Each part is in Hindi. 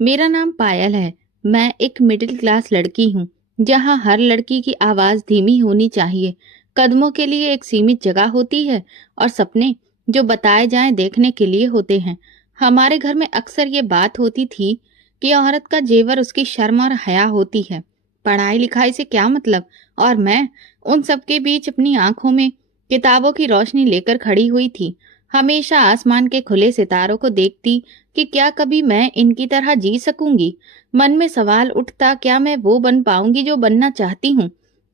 मेरा नाम पायल है। मैं एक मिडिल क्लास लड़की हूँ, जहाँ हर लड़की की आवाज़ धीमी होनी चाहिए। कदमों के लिए एक सीमित जगह होती है और सपने जो बताए जाएं देखने के लिए होते हैं। हमारे घर में अक्सर ये बात होती थी कि औरत का जेवर उसकी शर्म और हया होती है। पढ़ाई लिखाई से क्या मतलब? और मैं उन सब के बीच अपनी आंखों में किताबों की रोशनी लेकर खड़ी हुई थी। हमेशा आसमान के खुले सितारों को देखती कि क्या कभी मैं इनकी तरह जी सकूंगी। मन में सवाल उठता, क्या मैं वो बन पाऊंगी जो बनना चाहती हूँ।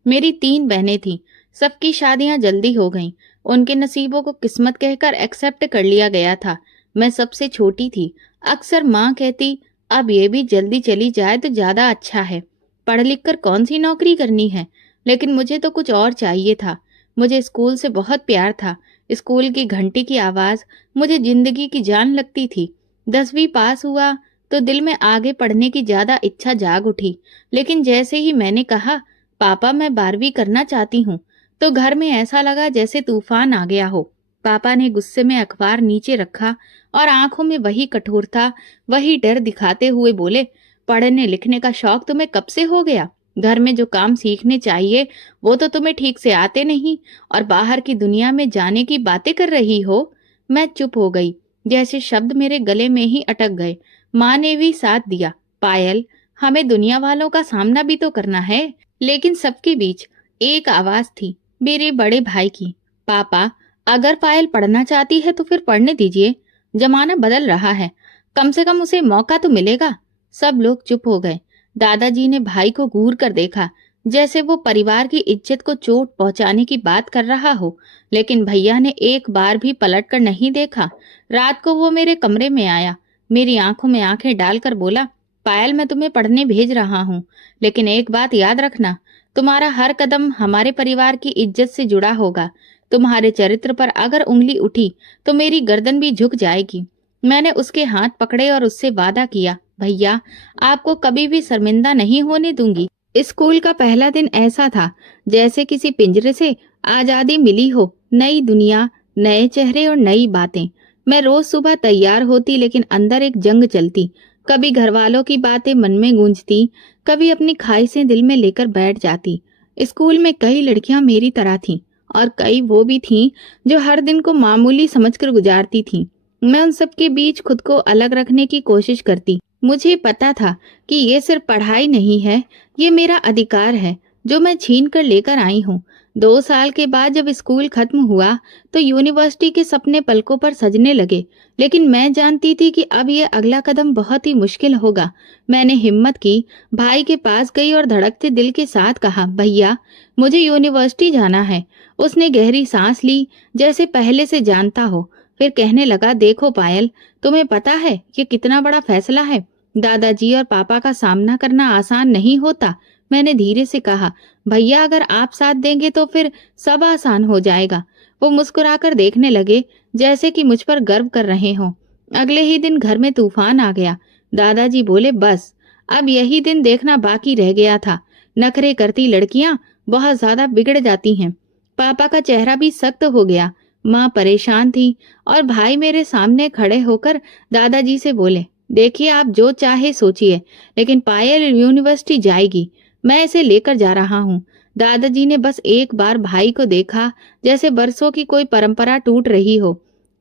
मेरी 3 बहनें थीं, सबकी शादियां जल्दी हो गईं। उनके नसीबों को किस्मत कहकर एक्सेप्ट कर लिया गया था। मैं सबसे छोटी थी। अक्सर माँ कहती, अब ये भी जल्दी चली जाए तो ज्यादा अच्छा है। पढ़ लिख कर कौन सी नौकरी करनी है। लेकिन मुझे तो कुछ और चाहिए था। मुझे स्कूल से बहुत प्यार था। स्कूल की घंटी की आवाज मुझे जिंदगी की जान लगती थी। 10वीं पास हुआ तो दिल में आगे पढ़ने की ज्यादा इच्छा जाग उठी। लेकिन जैसे ही मैंने कहा, पापा मैं 12वीं करना चाहती हूँ, तो घर में ऐसा लगा जैसे तूफान आ गया हो। पापा ने गुस्से में अखबार नीचे रखा और आंखों में वही कठोरता, वही डर दिखाते हुए बोले, पढ़ने लिखने का शौक तुम्हें कब से हो गया? घर में जो काम सीखने चाहिए वो तो तुम्हें ठीक से आते नहीं, और बाहर की दुनिया में जाने की बातें कर रही हो। मैं चुप हो गई, जैसे शब्द मेरे गले में ही अटक गए। माँ ने भी साथ दिया, पायल हमें दुनिया वालों का सामना भी तो करना है। लेकिन सबके बीच एक आवाज थी, मेरे बड़े भाई की, पापा अगर पायल पढ़ना चाहती है तो फिर पढ़ने दीजिए। जमाना बदल रहा है, कम से कम उसे मौका तो मिलेगा। सब लोग चुप हो गए। दादाजी ने भाई को घूर कर देखा, जैसे वो परिवार की इज्जत को चोट पहुंचाने की बात कर रहा हो। लेकिन भैया ने एक बार भी पलट कर नहीं देखा। रात को वो मेरे कमरे में आया, मेरी आंखों में आंखें डालकर बोला, पायल मैं तुम्हें पढ़ने भेज रहा हूँ, लेकिन एक बात याद रखना, तुम्हारा हर कदम हमारे परिवार की इज्जत से जुड़ा होगा। तुम्हारे चरित्र पर अगर उंगली उठी तो मेरी गर्दन भी झुक जाएगी। मैंने उसके हाथ पकड़े और उससे वादा किया, भैया आपको कभी भी शर्मिंदा नहीं होने दूंगी। स्कूल का पहला दिन ऐसा था जैसे किसी पिंजरे से आजादी मिली हो। नई दुनिया, नए चेहरे और नई बातें। मैं रोज सुबह तैयार होती, लेकिन अंदर एक जंग चलती। कभी घर वालों की बातें मन में गूंजती, कभी अपनी ख्वाहिशें दिल में लेकर बैठ जाती। स्कूल में कई लड़कियां मेरी तरह थीं, और कई वो भी थीं जो हर दिन को मामूली समझकर गुजारती थीं। मैं उन सब के बीच खुद को अलग रखने की कोशिश करती। मुझे पता था कि ये सिर्फ पढ़ाई नहीं है, ये मेरा अधिकार है जो मैं छीन कर लेकर आई हूँ। 2 साल के बाद जब स्कूल खत्म हुआ तो यूनिवर्सिटी के सपने पलकों पर सजने लगे। लेकिन मैं जानती थी कि अब ये अगला कदम बहुत ही मुश्किल होगा। मैंने हिम्मत की, भाई के पास गई और धड़कते दिल के साथ कहा, भैया मुझे यूनिवर्सिटी जाना है। उसने गहरी सांस ली, जैसे पहले से जानता हो। फिर कहने लगा, देखो पायल, तुम्हें पता है ये कितना बड़ा फैसला है। दादाजी और पापा का सामना करना आसान नहीं होता। मैंने धीरे से कहा, भैया अगर आप साथ देंगे तो फिर सब आसान हो जाएगा। वो मुस्कुराकर देखने लगे, जैसे कि मुझ पर गर्व कर रहे हों। अगले ही दिन घर में तूफान आ गया। दादाजी बोले, बस अब यही दिन देखना बाकी रह गया था। नखरे करती लड़कियां बहुत ज्यादा बिगड़ जाती हैं। पापा का चेहरा भी सख्त हो गया। माँ परेशान थी और भाई मेरे सामने खड़े होकर दादाजी से बोले, देखिए आप जो चाहे सोचिए, लेकिन पायल यूनिवर्सिटी जाएगी। मैं इसे लेकर जा रहा हूँ। दादाजी ने बस एक बार भाई को देखा, जैसे बरसों की कोई परंपरा टूट रही हो।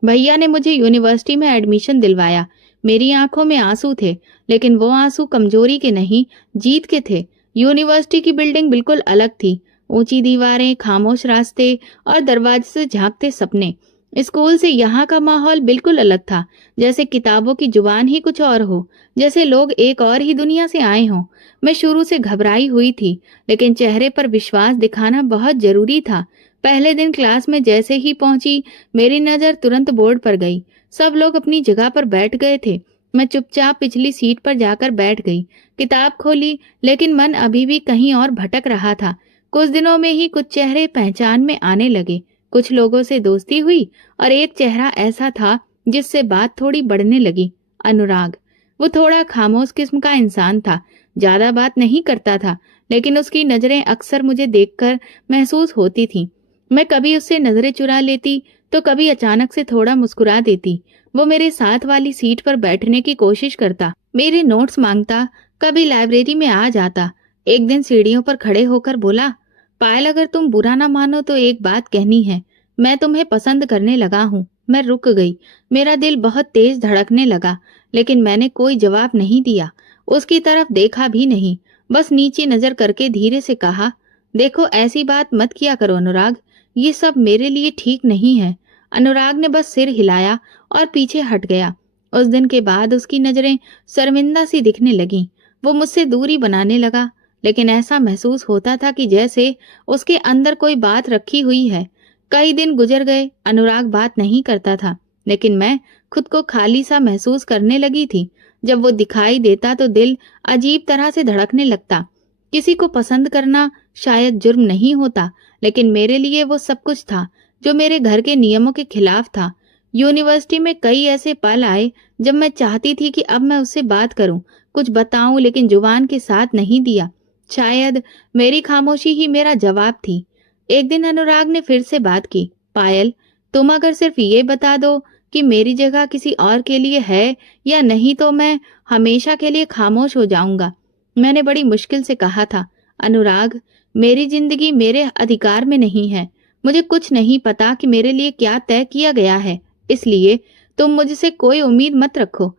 भैया ने मुझे यूनिवर्सिटी में एडमिशन दिलवाया। मेरी आंखों में आंसू थे, लेकिन वो आंसू कमजोरी के नहीं, जीत के थे। यूनिवर्सिटी की बिल्डिंग बिल्कुल अलग थी। ऊंची दीवारें, खामोश रास्ते और दरवाजे से झांकते सपने। स्कूल से यहाँ का माहौल बिल्कुल अलग था, जैसे किताबों की जुबान ही कुछ और हो, जैसे लोग एक और ही दुनिया से आए हों। मैं शुरू से घबराई हुई थी, लेकिन चेहरे पर विश्वास दिखाना बहुत जरूरी था। पहले दिन क्लास में जैसे ही पहुंची, मेरी नजर तुरंत बोर्ड पर गई। सब लोग अपनी जगह पर बैठ गए थे। मैं चुपचाप पिछली सीट पर जाकर बैठ गई। किताब खोली, लेकिन मन अभी भी कहीं और भटक रहा था। कुछ दिनों में ही कुछ चेहरे पहचान में आने लगे। कुछ लोगों से दोस्ती हुई, और एक चेहरा ऐसा था जिससे बात थोड़ी बढ़ने लगी, अनुराग। वो थोड़ा खामोश किस्म का इंसान था, ज्यादा बात नहीं करता था, लेकिन उसकी नजरें अक्सर मुझे देखकर महसूस होती थीं। मैं कभी उससे नजरें चुरा लेती तो कभी अचानक से थोड़ा मुस्कुरा देती। वो मेरे साथ वाली सीट पर बैठने की कोशिश करता, मेरे नोट्स मांगता, कभी लाइब्रेरी में आ जाता। एक दिन सीढ़ियों पर खड़े होकर बोला, पायल अगर तुम बुरा ना मानो तो एक बात कहनी है। मैं तुम्हें पसंद करने लगा हूँ। मैं रुक गई। मेरा दिल बहुत तेज धड़कने लगा, लेकिन मैंने कोई जवाब नहीं दिया। उसकी तरफ देखा भी नहीं। बस नीचे नजर करके धीरे से कहा, देखो ऐसी बात मत किया करो अनुराग। ये सब मेरे लिए ठीक नहीं है। अनुराग ने बस सिर हिलाया और पीछे हट गया। उस दिन के बाद उसकी नजरें शर्मिंदा सी दिखने लगीं। वो मुझसे दूरी बनाने लगा, लेकिन ऐसा महसूस होता था कि जैसे उसके अंदर कोई बात रखी हुई है। कई दिन गुजर गए, अनुराग बात नहीं करता था, लेकिन मैं खुद को खाली सा महसूस करने लगी थी। जब वो दिखाई देता तो दिल अजीब तरह से धड़कने लगता। किसी को पसंद करना शायद जुर्म नहीं होता, लेकिन मेरे लिए वो सब कुछ था जो मेरे घर के नियमों के खिलाफ था। यूनिवर्सिटी में कई ऐसे पल आए जब मैं चाहती थी कि अब मैं उससे बात करूं, कुछ बताऊं, लेकिन जुबान के साथ नहीं दिया। शायद मेरी खामोशी ही मेरा जवाब थी। एक दिन अनुराग ने फिर से बात की, पायल, तुम अगर सिर्फ ये बता दो कि मेरी जगह किसी और के लिए है या नहीं तो मैं हमेशा के लिए खामोश हो जाऊंगा। मैंने बड़ी मुश्किल से कहा था, अनुराग, मेरी जिंदगी मेरे अधिकार में नहीं है। मुझे कुछ नहीं पता कि मेरे लिए क्या तय किया गया है, इसलिए तुम मुझसे कोई उम्मीद मत रखो।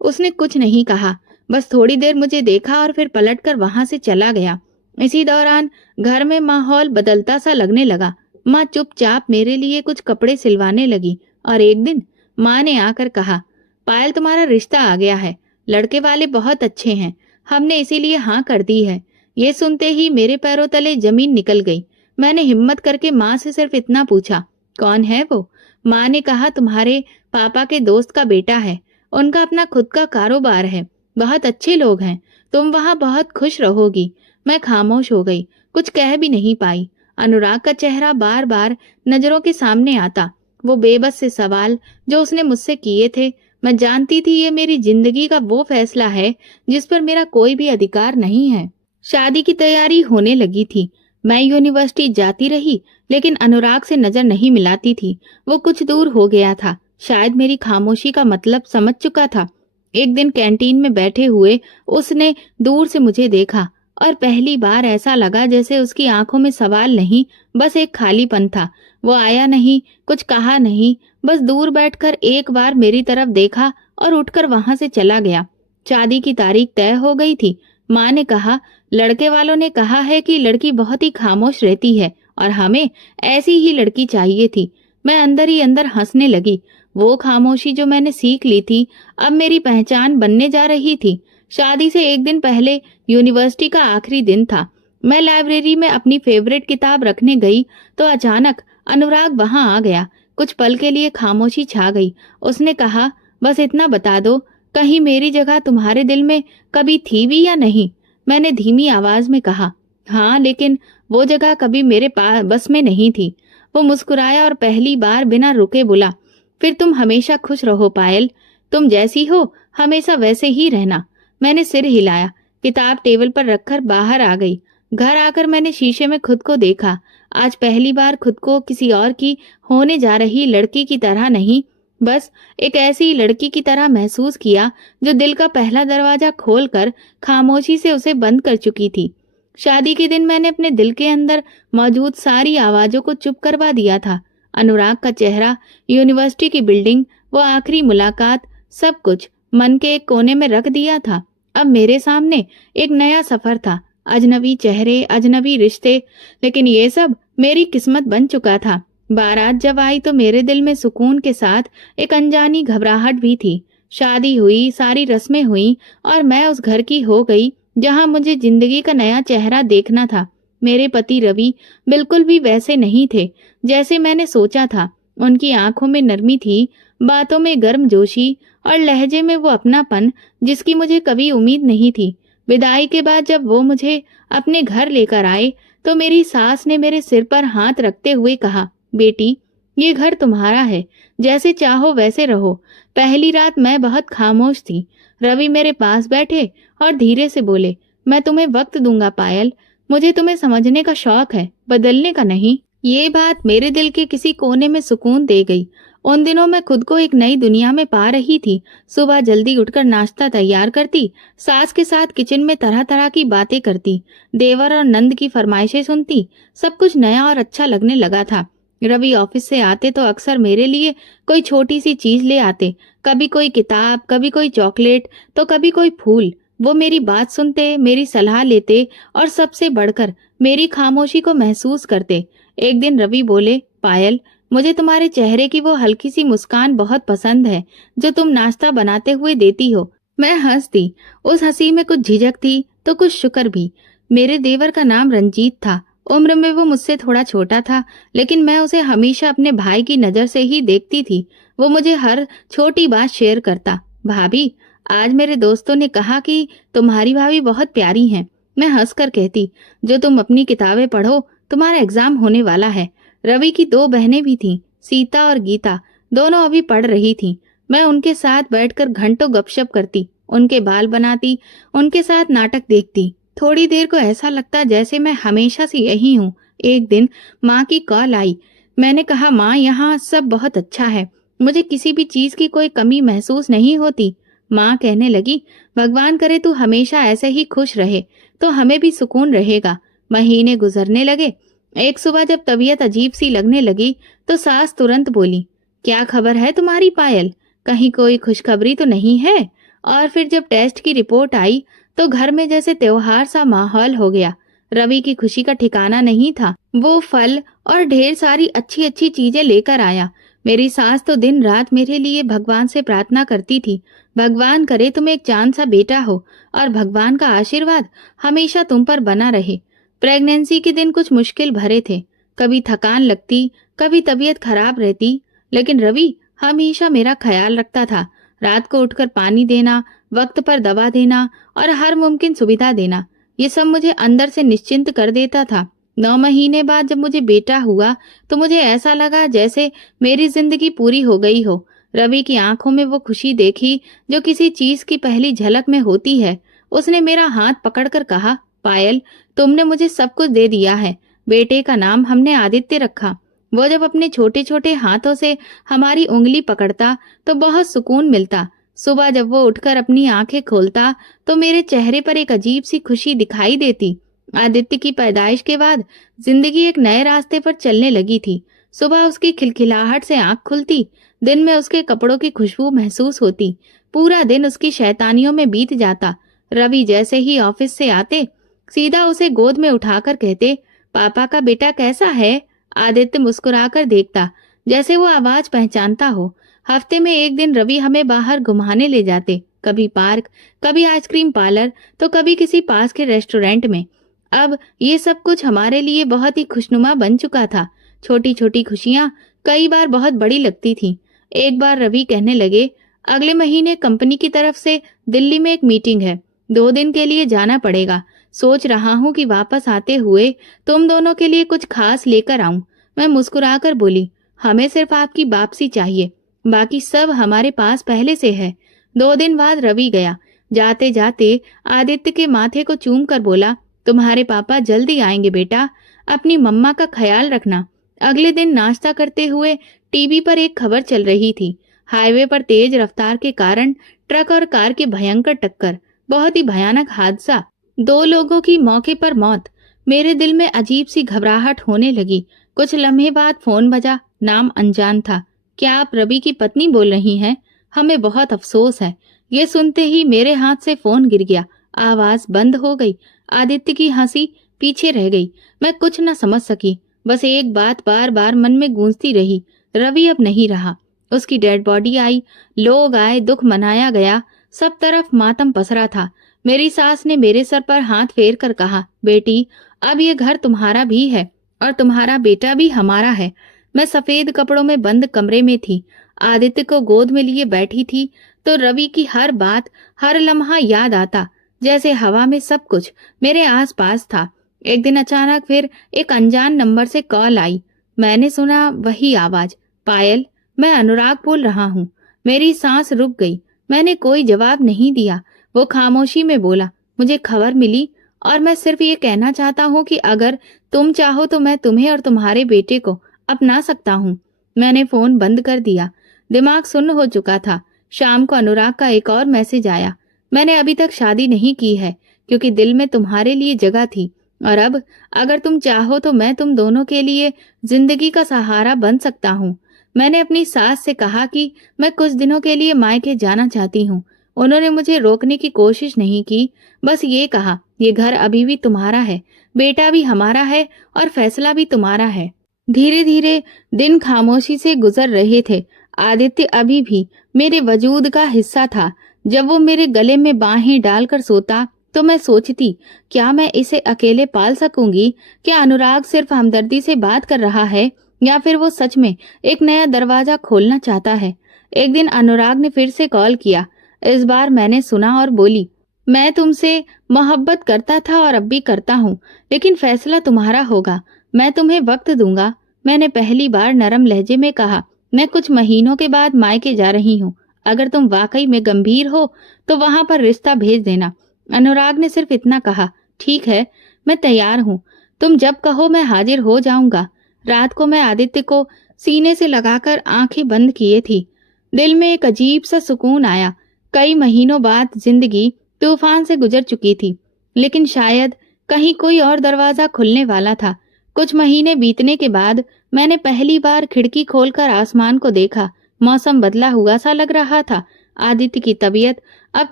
उसने कुछ नहीं कहा, बस थोड़ी देर मुझे देखा और फिर पलटकर वहां से चला गया। इसी दौरान घर में माहौल बदलता सा लगने लगा। माँ चुपचाप मेरे लिए कुछ कपड़े सिलवाने लगी और एक दिन माँ ने आकर कहा, पायल तुम्हारा रिश्ता आ गया है। लड़के वाले बहुत अच्छे हैं, हमने इसीलिए हाँ कर दी है। ये सुनते ही मेरे पैरों तले जमीन निकल गई। मैंने हिम्मत करके माँ से सिर्फ इतना पूछा, कौन है वो? माँ ने कहा, तुम्हारे पापा के दोस्त का बेटा है। उनका अपना खुद का कारोबार है, बहुत अच्छे लोग हैं, तुम वहाँ बहुत खुश रहोगी। मैं खामोश हो गई, कुछ कह भी नहीं पाई। अनुराग का चेहरा बार बार नजरों के सामने आता, वो बेबस से सवाल जो उसने मुझसे किए थे। मैं जानती थी ये मेरी जिंदगी का वो फैसला है जिस पर मेरा कोई भी अधिकार नहीं है। शादी की तैयारी होने लगी थी। मैं यूनिवर्सिटी जाती रही, लेकिन अनुराग से नजर नहीं मिलाती थी। वो कुछ दूर हो गया था, शायद मेरी खामोशी का मतलब समझ चुका था। एक दिन कैंटीन में बैठे हुए उसने दूर से मुझे देखा और पहली बार ऐसा लगा जैसे उसकी आंखों में सवाल नहीं, बस एक खालीपन था। वो आया नहीं, कुछ कहा नहीं, बस दूर बैठकर एक बार मेरी तरफ देखा और उठकर वहां से चला गया। शादी की तारीख तय हो गई थी। माँ ने कहा, लड़के वालों ने कहा है कि लड़की बहुत ही खामोश रहती है और हमें ऐसी ही लड़की चाहिए थी। मैं अंदर ही अंदर हंसने लगी। वो खामोशी जो मैंने सीख ली थी अब मेरी पहचान बनने जा रही थी। शादी से एक दिन पहले यूनिवर्सिटी का आखिरी दिन था। मैं लाइब्रेरी में अपनी फेवरेट किताब रखने गई तो अचानक अनुराग वहां आ गया। कुछ पल के लिए खामोशी छा गई। उसने कहा, बस इतना बता दो, कहीं मेरी जगह तुम्हारे दिल में कभी थी भी या नहीं? मैंने धीमी आवाज में कहा, हाँ, लेकिन वो जगह कभी मेरे पास बस में नहीं थी। वो मुस्कुराया और पहली बार बिना रुके बोला, फिर तुम हमेशा खुश रहो पायल, तुम जैसी हो हमेशा वैसे ही रहना। मैंने सिर हिलाया, किताब टेबल पर रखकर बाहर आ गई। घर आकर मैंने शीशे में खुद को देखा। आज पहली बार खुद को किसी और की होने जा रही लड़की की तरह नहीं, बस एक ऐसी लड़की की तरह महसूस किया जो दिल का पहला दरवाजा खोलकर खामोशी से उसे बंद कर चुकी थी। शादी के दिन मैंने अपने दिल के अंदर मौजूद सारी आवाजों को चुप करवा दिया था। अनुराग का चेहरा, यूनिवर्सिटी की बिल्डिंग, वो आखिरी मुलाकात, सब कुछ मन के एक कोने में रख दिया था। अब मेरे सामने एक नया सफर था, अजनबी चेहरे, अजनबी रिश्ते, लेकिन ये सब मेरी किस्मत बन चुका था। बारात जब आई तो मेरे दिल में सुकून के साथ एक अनजानी घबराहट भी थी। शादी हुई, सारी रस्में हुई और मैं उस घर की हो गई जहां मुझे जिंदगी का नया चेहरा देखना था। मेरे पति रवि बिल्कुल भी वैसे नहीं थे जैसे मैंने सोचा था। उनकी आंखों में नरमी थी, बातों में गर्मजोशी और लहजे में वो अपनापन जिसकी मुझे कभी उम्मीद नहीं थी। विदाई के बाद जब वो मुझे अपने घर लेकर आए तो मेरी सास ने मेरे सिर पर हाथ रखते हुए कहा, बेटी, ये घर तुम्हारा है, जैसे चाहो वैसे रहो। पहली रात मैं बहुत खामोश थी। रवि मेरे पास बैठे और धीरे से बोले, मैं तुम्हें वक्त दूंगा पायल, मुझे तुम्हें समझने का शौक है, बदलने का नहीं। ये बात मेरे दिल के किसी कोने में सुकून दे गई। उन दिनों मैं खुद को एक नई दुनिया में पा रही थी। सुबह जल्दी उठकर नाश्ता तैयार करती, सास के साथ किचन में तरह तरह की बातें करती, देवर और नंद की फरमाइशें सुनती। सब कुछ नया और अच्छा लगने लगा था। रवि ऑफिस से आते तो अक्सर मेरे लिए कोई छोटी सी चीज ले आते, कभी कोई किताब, कभी कोई चॉकलेट, तो कभी कोई फूल। वो मेरी बात सुनते, मेरी सलाह लेते और सबसे बढ़कर मेरी खामोशी को महसूस करते। एक दिन रवि बोले, पायल, मुझे तुम्हारे चेहरे की वो हल्की सी मुस्कान बहुत पसंद है जो तुम नाश्ता बनाते हुए देती हो। मैं हंस दी। उस हंसी में कुछ झिझक थी तो कुछ शुक्र भी। मेरे देवर का नाम रंजीत था। उम्र में वो मुझसे थोड़ा छोटा था, लेकिन मैं उसे हमेशा अपने भाई की नजर से ही देखती थी। वो मुझे हर छोटी बात शेयर करता। भाभी, आज मेरे दोस्तों ने कहा कि तुम्हारी भाभी बहुत प्यारी हैं। मैं हंसकर कहती, जो तुम अपनी किताबें पढ़ो, तुम्हारा एग्जाम होने वाला है। रवि की दो बहनें भी थीं, सीता और गीता। दोनों अभी पढ़ रही थीं। मैं उनके साथ बैठकर घंटों गपशप करती, उनके बाल बनाती, उनके साथ नाटक देखती। थोड़ी देर को ऐसा लगता जैसे मैं हमेशा से यही हूँ। एक दिन माँ की कॉल आई। मैंने कहा, माँ, यहाँ सब बहुत अच्छा है, मुझे किसी भी चीज की कोई कमी महसूस नहीं होती। माँ कहने लगी, भगवान करे तू हमेशा ऐसे ही खुश रहे, तो हमें भी सुकून रहेगा। महीने गुजरने लगे। एक सुबह जब तबीयत अजीब सी लगने लगी तो सास तुरंत बोली, क्या खबर है तुम्हारी पायल? कहीं कोई खुशखबरी तो नहीं है? और फिर जब टेस्ट की रिपोर्ट आई तो घर में जैसे त्योहार सा माहौल हो गया। रवि की खुशी का ठिकाना नहीं था। वो फल और ढेर सारी अच्छी अच्छी चीजें लेकर आया। मेरी सास तो दिन रात मेरे लिए भगवान से प्रार्थना करती थी, भगवान करे तुम एक चांद सा बेटा हो और भगवान का आशीर्वाद हमेशा तुम पर बना रहे। प्रेगनेंसी के दिन कुछ मुश्किल भरे थे। कभी थकान लगती, कभी तबीयत खराब रहती, लेकिन रवि हमेशा मेरा ख्याल रखता था। रात को उठकर पानी देना, वक्त पर दवा देना और हर मुमकिन सुविधा देना, ये सब मुझे अंदर से निश्चिंत कर देता था। 9 महीने बाद जब मुझे बेटा हुआ तो मुझे ऐसा लगा जैसे मेरी जिंदगी पूरी हो गई हो। रवि की आंखों में वो खुशी देखी जो किसी चीज की पहली झलक में होती है। उसने मेरा हाथ पकड़कर कहा, पायल, तुमने मुझे सब कुछ दे दिया है। बेटे का नाम हमने आदित्य रखा। वो जब अपने छोटे छोटे हाथों से हमारी उंगली पकड़ता तो बहुत सुकून मिलता। सुबह जब वो उठकर अपनी आंखें खोलता तो मेरे चेहरे पर एक अजीब सी खुशी दिखाई देती। आदित्य की पैदाइश के बाद जिंदगी एक नए रास्ते पर चलने लगी थी। सुबह उसकी खिलखिलाहट से आंख खुलती, दिन में उसके कपड़ों की खुशबू महसूस होती, पूरा दिन उसकी शैतानियों में बीत जाता। रवि जैसे ही ऑफिस से आते सीधा उसे गोद में उठाकर कहते, पापा का बेटा कैसा है? आदित्य मुस्कुराकर देखता, जैसे वो आवाज पहचानता हो। हफ्ते में एक दिन रवि हमें बाहर घुमाने ले जाते, कभी पार्क, कभी आइसक्रीम पार्लर, तो कभी किसी पास के रेस्टोरेंट में। अब ये सब कुछ हमारे लिए बहुत ही खुशनुमा बन चुका था। छोटी छोटी खुशियां कई बार बहुत बड़ी लगती थी। एक बार रवि कहने लगे, अगले महीने कंपनी की तरफ से दिल्ली में एक मीटिंग है, 2 दिन के लिए जाना पड़ेगा। सोच रहा हूँ कि वापस आते हुए तुम दोनों के लिए कुछ खास लेकर आऊं। मैं मुस्कुराकर बोली, हमें सिर्फ आपकी वापसी चाहिए, बाकी सब हमारे पास पहले से है। 2 दिन बाद रवि गया। जाते जाते आदित्य के माथे को चूम कर बोला, तुम्हारे पापा जल्दी आएंगे बेटा, अपनी मम्मा का ख्याल रखना। अगले दिन नाश्ता करते हुए टीवी पर एक खबर चल रही थी। हाईवे पर तेज रफ्तार के कारण ट्रक और कार की भयंकर टक्कर, बहुत ही भयानक हादसा, 2 लोगों की मौके पर मौत। मेरे दिल में अजीब सी घबराहट होने लगी। कुछ लम्हे बाद फोन बजा। नाम अनजान था। क्या आप रवि की पत्नी बोल रही हैं? हमें बहुत अफसोस है। ये सुनते ही मेरे हाथ से फोन गिर गया। आवाज बंद हो गई। आदित्य की हंसी पीछे रह गई। मैं कुछ न समझ सकी। बस एक बात बार बार मन में गूंजती रही, रवि अब नहीं रहा। उसकी डेड बॉडी आई, लोग आए, दुख मनाया गया, सब तरफ मातम पसरा था। मेरी सास ने मेरे सर पर हाथ फेर कर कहा, बेटी, अब ये घर तुम्हारा भी है और तुम्हारा बेटा भी हमारा है। मैं सफेद कपड़ों में बंद कमरे में थी, आदित्य को गोद में लिए बैठी थी, तो रवि की हर बात, हर लम्हा याद आता, जैसे हवा में सब कुछ मेरे आस पास था। एक दिन अचानक फिर एक अनजान नंबर से कॉल आई। मैंने सुना वही आवाज, पायल, मैं अनुराग बोल रहा हूँ। मेरी सांस रुक गई। मैंने कोई जवाब नहीं दिया। वो खामोशी में बोला, मुझे खबर मिली और मैं सिर्फ ये कहना चाहता हूँ कि अगर तुम चाहो तो मैं तुम्हें और तुम्हारे बेटे को अपना सकता हूँ। मैंने फोन बंद कर दिया। दिमाग सुन्न हो चुका था। शाम को अनुराग का एक और मैसेज आया। मैंने अभी तक शादी नहीं की है क्योंकि दिल में तुम्हारे लिए जगह थी, और अब अगर तुम चाहो तो मैं तुम दोनों के लिए जिंदगी का सहारा बन सकता हूँ। मैंने अपनी सास से कहा कि मैं कुछ दिनों के लिए मायके जाना चाहती हूँ। उन्होंने मुझे रोकने की कोशिश नहीं की, बस ये कहा, ये घर अभी भी तुम्हारा है, बेटा भी हमारा है और फैसला भी तुम्हारा है। धीरे धीरे दिन खामोशी से गुजर रहे थे। आदित्य अभी भी मेरे वजूद का हिस्सा था। जब वो मेरे गले में बाहें डालकर सोता तो मैं सोचती, क्या मैं इसे अकेले पाल सकूंगी? क्या अनुराग सिर्फ हमदर्दी से बात कर रहा है या फिर वो सच में एक नया दरवाजा खोलना चाहता है? एक दिन अनुराग ने फिर से कॉल किया। इस बार मैंने सुना और बोली, मैं तुमसे मोहब्बत करता था और अब भी करता हूँ, लेकिन फैसला तुम्हारा होगा। मैं तुम्हें वक्त दूंगा। मैंने पहली बार नरम लहजे में कहा, मैं कुछ महीनों के बाद मायके जा रही हूँ। अगर तुम वाकई में गंभीर हो तो वहां पर रिश्ता भेज देना। अनुराग ने सिर्फ इतना कहा, ठीक है, मैं तैयार हूँ। तुम जब कहो मैं हाजिर हो जाऊंगा। रात को मैं आदित्य को सीने से लगाकर आंखें बंद किए थी। दिल में एक अजीब सा सुकून आया। कई महीनों बाद जिंदगी तूफान से गुजर चुकी थी, लेकिन शायद कहीं कोई और दरवाजा खुलने वाला था। कुछ महीने बीतने के बाद मैंने पहली बार खिड़की खोलकर आसमान को देखा। मौसम बदला हुआ सा लग रहा था। आदित्य की तबीयत अब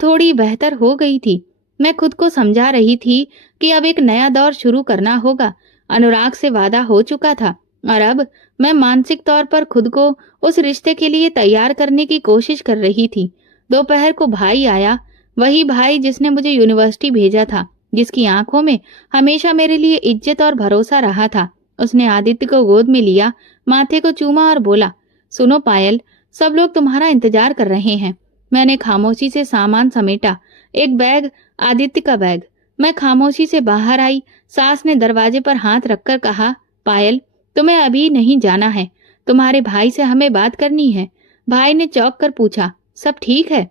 थोड़ी बेहतर हो गई थी। मैं खुद को समझा रही थी कि अब एक नया दौर शुरू करना होगा। अनुराग से वादा हो चुका था और अब मैं मानसिक तौर पर खुद को उस रिश्ते के लिए तैयार करने की कोशिश कर रही थी। दोपहर को भाई आया, वही भाई जिसने मुझे यूनिवर्सिटी भेजा था, जिसकी आंखों में हमेशा मेरे लिए इज्जत और भरोसा रहा था। उसने आदित्य को गोद में लिया, माथे को चूमा और बोला, सुनो पायल, सब लोग तुम्हारा इंतजार कर रहे हैं। मैंने खामोशी से सामान समेटा। एक बैग, आदित्य का बैग। मैं खामोशी से बाहर आई। सास ने दरवाजे पर हाथ रखकर कहा, पायल, तुम्हें अभी नहीं जाना है, तुम्हारे भाई से हमें बात करनी है। भाई ने चौंक कर पूछा, सब ठीक है?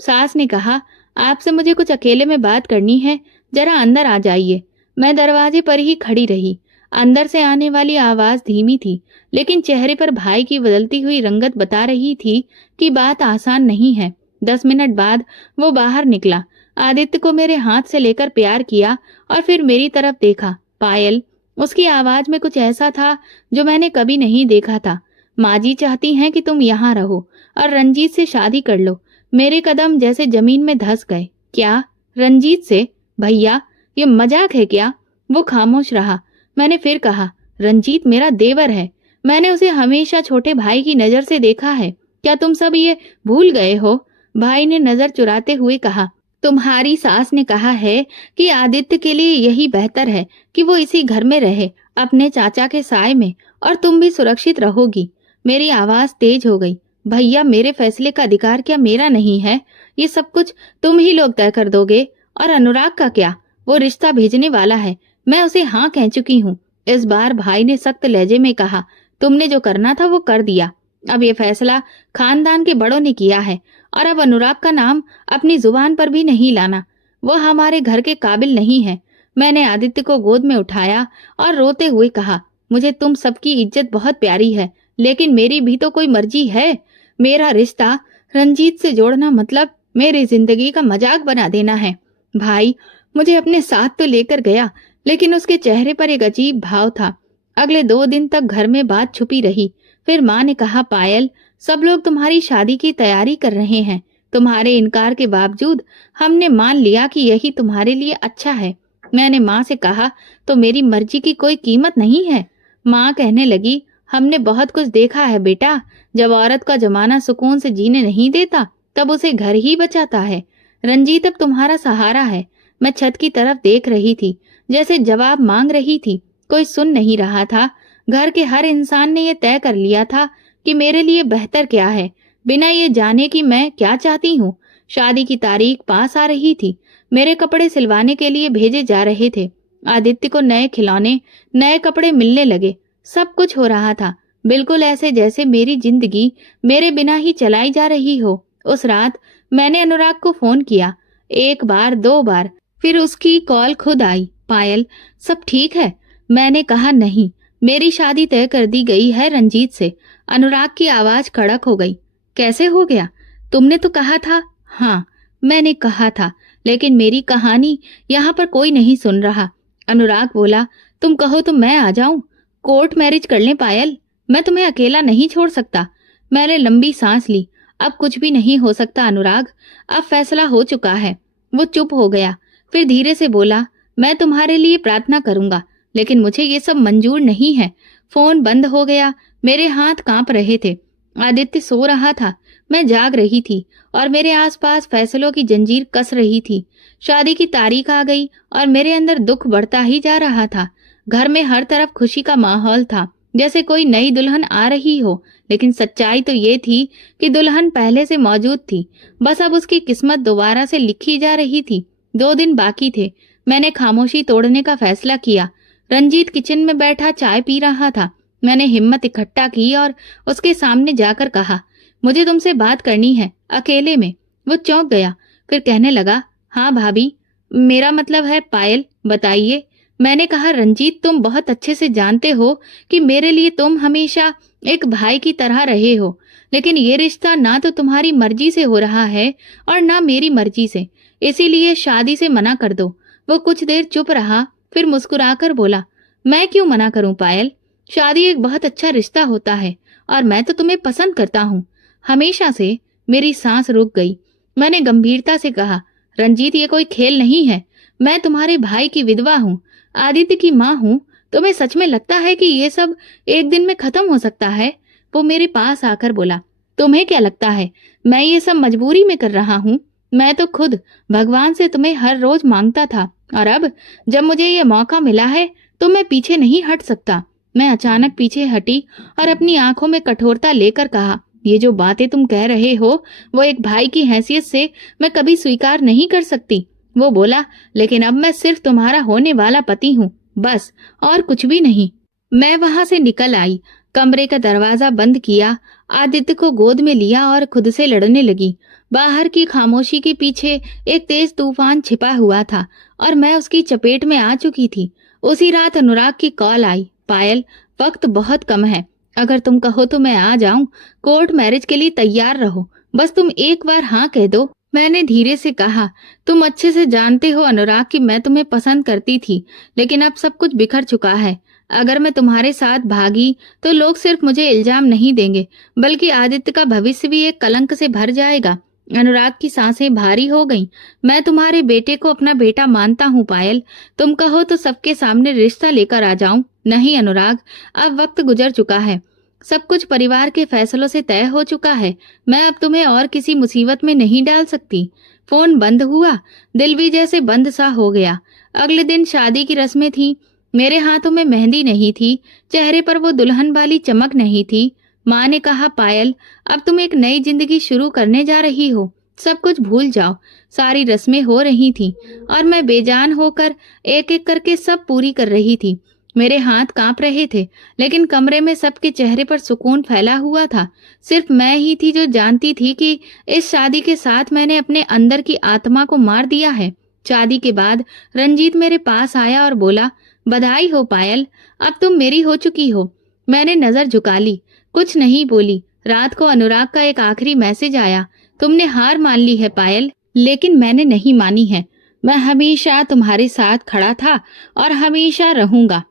सास ने कहा, आपसे मुझे कुछ अकेले में बात करनी है, जरा अंदर आ जाइए। मैं दरवाजे पर ही खड़ी रही। अंदर से आने वाली आवाज धीमी थी, लेकिन चेहरे पर भाई की बदलती हुई रंगत बता रही थी कि बात आसान नहीं है। 10 मिनट बाद वो बाहर निकला। आदित्य को मेरे हाथ से लेकर प्यार किया और फिर मेरी तरफ देखा। पायल, उसकी आवाज में कुछ ऐसा था जो मैंने कभी नहीं देखा था। माँ जी चाहती हैं कि तुम यहाँ रहो और रंजीत से शादी कर लो। मेरे कदम जैसे जमीन में धंस गए। क्या? रंजीत से? भैया, ये मजाक है क्या? वो खामोश रहा। मैंने फिर कहा, रंजीत मेरा देवर है। मैंने उसे हमेशा छोटे भाई की नजर से देखा है। क्या तुम सब ये भूल गए हो? भाई ने नजर चुराते हुए कहा, तुम्हारी सास ने कहा है कि आदित्य के लिए यही बेहतर है कि वो इसी घर में रहे, अपने चाचा के साय में, और तुम भी सुरक्षित रहोगी। मेरी आवाज तेज हो गई। भैया, मेरे फैसले का अधिकार क्या मेरा नहीं है? ये सब कुछ तुम ही लोग तय कर दोगे। और अनुराग का क्या? वो रिश्ता भेजने वाला है, मैं उसे हाँ कह चुकी हूँ। इस बार भाई ने सख्त लहजे में कहा, तुमने जो करना था वो कर दिया। अब ये फैसला खानदान के बड़ों ने किया है और अब अनुराग का नाम अपनी जुबान पर भी नहीं लाना। वो हमारे घर के काबिल नहीं है। मैंने आदित्य को गोद में उठाया और रोते हुए कहा, मुझे तुम सबकी इज्जत बहुत प्यारी है, लेकिन मेरी भी तो कोई मर्जी है। मेरा रिश्ता रंजीत से जोड़ना मतलब मेरी जिंदगी का मजाक बना देना है। भाई मुझे अपने साथ तो लेकर गया, लेकिन उसके चेहरे पर एक अजीब भाव था। अगले 2 दिन तक घर में बात छुपी रही। फिर माँ ने कहा, पायल, सब लोग तुम्हारी शादी की तैयारी कर रहे हैं। तुम्हारे इनकार के बावजूद हमने मान लिया कि यही तुम्हारे लिए अच्छा है। मैंने माँ से कहा, तो मेरी मर्जी की कोई कीमत नहीं है? माँ कहने लगी, हमने बहुत कुछ देखा है बेटा। जब औरत का जमाना सुकून से जीने नहीं देता, तब उसे घर ही बचाता है। रंजीत अब तुम्हारा सहारा है। मैं छत की तरफ देख रही थी, जैसे जवाब मांग रही थी। कोई सुन नहीं रहा था। घर के हर इंसान ने यह तय कर लिया था कि मेरे लिए बेहतर क्या है, बिना ये जाने कि मैं क्या चाहती हूँ। शादी की तारीख पास आ रही थी। मेरे कपड़े सिलवाने के लिए भेजे जा रहे थे। आदित्य को नए खिलौने, नए कपड़े मिलने लगे। सब कुछ हो रहा था बिल्कुल ऐसे जैसे मेरी जिंदगी मेरे बिना ही चलाई जा रही हो। उस रात मैंने अनुराग को फोन किया, 1 बार 2 बार, फिर उसकी कॉल खुद आई। पायल, सब ठीक है? मैंने कहा, नहीं, मेरी शादी तय कर दी गई है रंजीत से। अनुराग की आवाज कड़क हो गई। कैसे हो गया? तुमने तो कहा था। हाँ, मैंने कहा था, लेकिन मेरी कहानी यहाँ पर कोई नहीं सुन रहा। अनुराग बोला, तुम कहो तो मैं आ जाऊं? कोर्ट मैरिज कर लें पायल, मैं तुम्हें अकेला नहीं छोड़ सकता। मैंने लंबी सांस ली। अब कुछ भी नहीं हो सकता अनुराग, अब फैसला हो चुका है। वो चुप हो गया, फिर धीरे से बोला, मैं तुम्हारे लिए प्रार्थना करूंगा, लेकिन मुझे ये सब मंजूर नहीं है। फोन बंद हो गया, मेरे हाथ कांप रहे थे। आदित्य सो रहा था, मैं जाग रही थी और मेरे आसपास फैसलों की जंजीर कस रही थी। शादी की तारीख आ गई और मेरे अंदर दुख बढ़ता ही जा रहा था। घर में हर तरफ खुशी का माहौल था, जैसे कोई नई दुल्हन आ रही हो, लेकिन सच्चाई तो ये थी कि दुल्हन पहले से मौजूद थी, बस अब उसकी किस्मत दोबारा से लिखी जा रही थी। 2 दिन बाकी थे। मैंने खामोशी तोड़ने का फैसला किया। रंजीत किचन में बैठा चाय पी रहा था। मैंने हिम्मत इकट्ठा की और उसके सामने जाकर कहा, मुझे तुमसे बात करनी है, अकेले में। वो चौंक गया, फिर कहने लगा, हाँ भाभी, मेरा मतलब है पायल, बताइए। मैंने कहा, रंजीत, तुम बहुत अच्छे से जानते हो कि मेरे लिए तुम हमेशा एक भाई की तरह रहे हो, लेकिन ये रिश्ता ना तो तुम्हारी मर्जी से हो रहा है और ना मेरी मर्जी से, इसीलिए शादी से मना कर दो। वो कुछ देर चुप रहा, फिर मुस्कुराकर बोला, मैं क्यों मना करूं पायल? शादी एक बहुत अच्छा रिश्ता होता है और मैं तो तुम्हें पसंद करता हूँ, हमेशा से। मेरी सांस रुक गई। मैंने गंभीरता से कहा, रंजीत, ये कोई खेल नहीं है। मैं तुम्हारे भाई की विधवा हूँ, आदित्य की माँ हूँ। तुम्हें सच में लगता है कि ये सब एक दिन में खत्म हो सकता है? वो मेरे पास आकर बोला, तुम्हें क्या लगता है मैं ये सब मजबूरी में कर रहा हूँ? मैं तो खुद भगवान से तुम्हें हर रोज मांगता था, और अब जब मुझे ये मौका मिला है तो मैं पीछे नहीं हट सकता। मैं अचानक पीछे हटी और अपनी आंखों में कठोरता लेकर कहा, ये जो बातें तुम कह रहे हो वो एक भाई की हैसियत से मैं कभी स्वीकार नहीं कर सकती। वो बोला, लेकिन अब मैं सिर्फ तुम्हारा होने वाला पति हूँ, बस, और कुछ भी नहीं। मैं वहां से निकल आई, कमरे का दरवाजा बंद किया, आदित्य को गोद में लिया और खुद से लड़ने लगी। बाहर की खामोशी के पीछे एक तेज तूफान छिपा हुआ था और मैं उसकी चपेट में आ चुकी थी। उसी रात अनुराग की कॉल आई, पायल, वक्त बहुत कम है, अगर तुम कहो तो मैं आ जाऊं। कोर्ट मैरिज के लिए तैयार रहो, बस तुम एक बार हाँ कह दो। मैंने धीरे से कहा, तुम अच्छे से जानते हो अनुराग कि मैं तुम्हें पसंद करती थी, लेकिन अब सब कुछ बिखर चुका है। अगर मैं तुम्हारे साथ भागी तो लोग सिर्फ मुझे इल्जाम नहीं देंगे, बल्कि आदित्य का भविष्य भी एक कलंक से भर जाएगा। अनुराग की सांसें भारी हो गईं। मैं तुम्हारे बेटे को अपना बेटा मानता हूँ पायल, तुम कहो तो सबके सामने रिश्ता लेकर आ जाऊं। नहीं अनुराग, अब वक्त गुजर चुका है, सब कुछ परिवार के फैसलों से तय हो चुका है। मैं अब तुम्हें और किसी मुसीबत में नहीं डाल सकती। फोन बंद हुआ, दिल भी जैसे बंद सा हो गया। अगले दिन शादी की रस्में थी। मेरे हाथों में मेहंदी नहीं थी, चेहरे पर वो दुल्हन वाली चमक नहीं थी। माँ ने कहा, पायल, अब तुम एक नई जिंदगी शुरू करने जा रही हो, सब कुछ भूल जाओ। सारी रस्में हो रही थी और मैं बेजान होकर एक एक करके सब पूरी कर रही थी। मेरे हाथ कांप रहे थे, लेकिन कमरे में सबके चेहरे पर सुकून फैला हुआ था। सिर्फ मैं ही थी जो जानती थी कि इस शादी के साथ मैंने अपने अंदर की आत्मा को मार दिया है। शादी के बाद रंजीत मेरे पास आया और बोला, बधाई हो पायल, अब तुम मेरी हो चुकी हो। मैंने नजर झुका ली, कुछ नहीं बोली। रात को अनुराग का एक आखिरी मैसेज आया, तुमने हार मान ली है पायल, लेकिन मैंने नहीं मानी है। मैं हमेशा तुम्हारे साथ खड़ा था और हमेशा रहूंगा।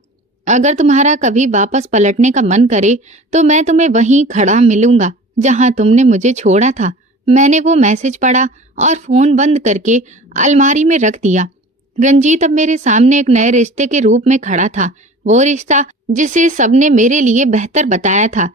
अगर तुम्हारा कभी वापस पलटने का मन करे तो मैं तुम्हें वहीं खड़ा मिलूंगा जहां तुमने मुझे छोड़ा था। मैंने वो मैसेज पढ़ा और फोन बंद करके अलमारी में रख दिया। रंजीत अब मेरे सामने एक नए रिश्ते के रूप में खड़ा था, वो रिश्ता जिसे सबने मेरे लिए बेहतर बताया था,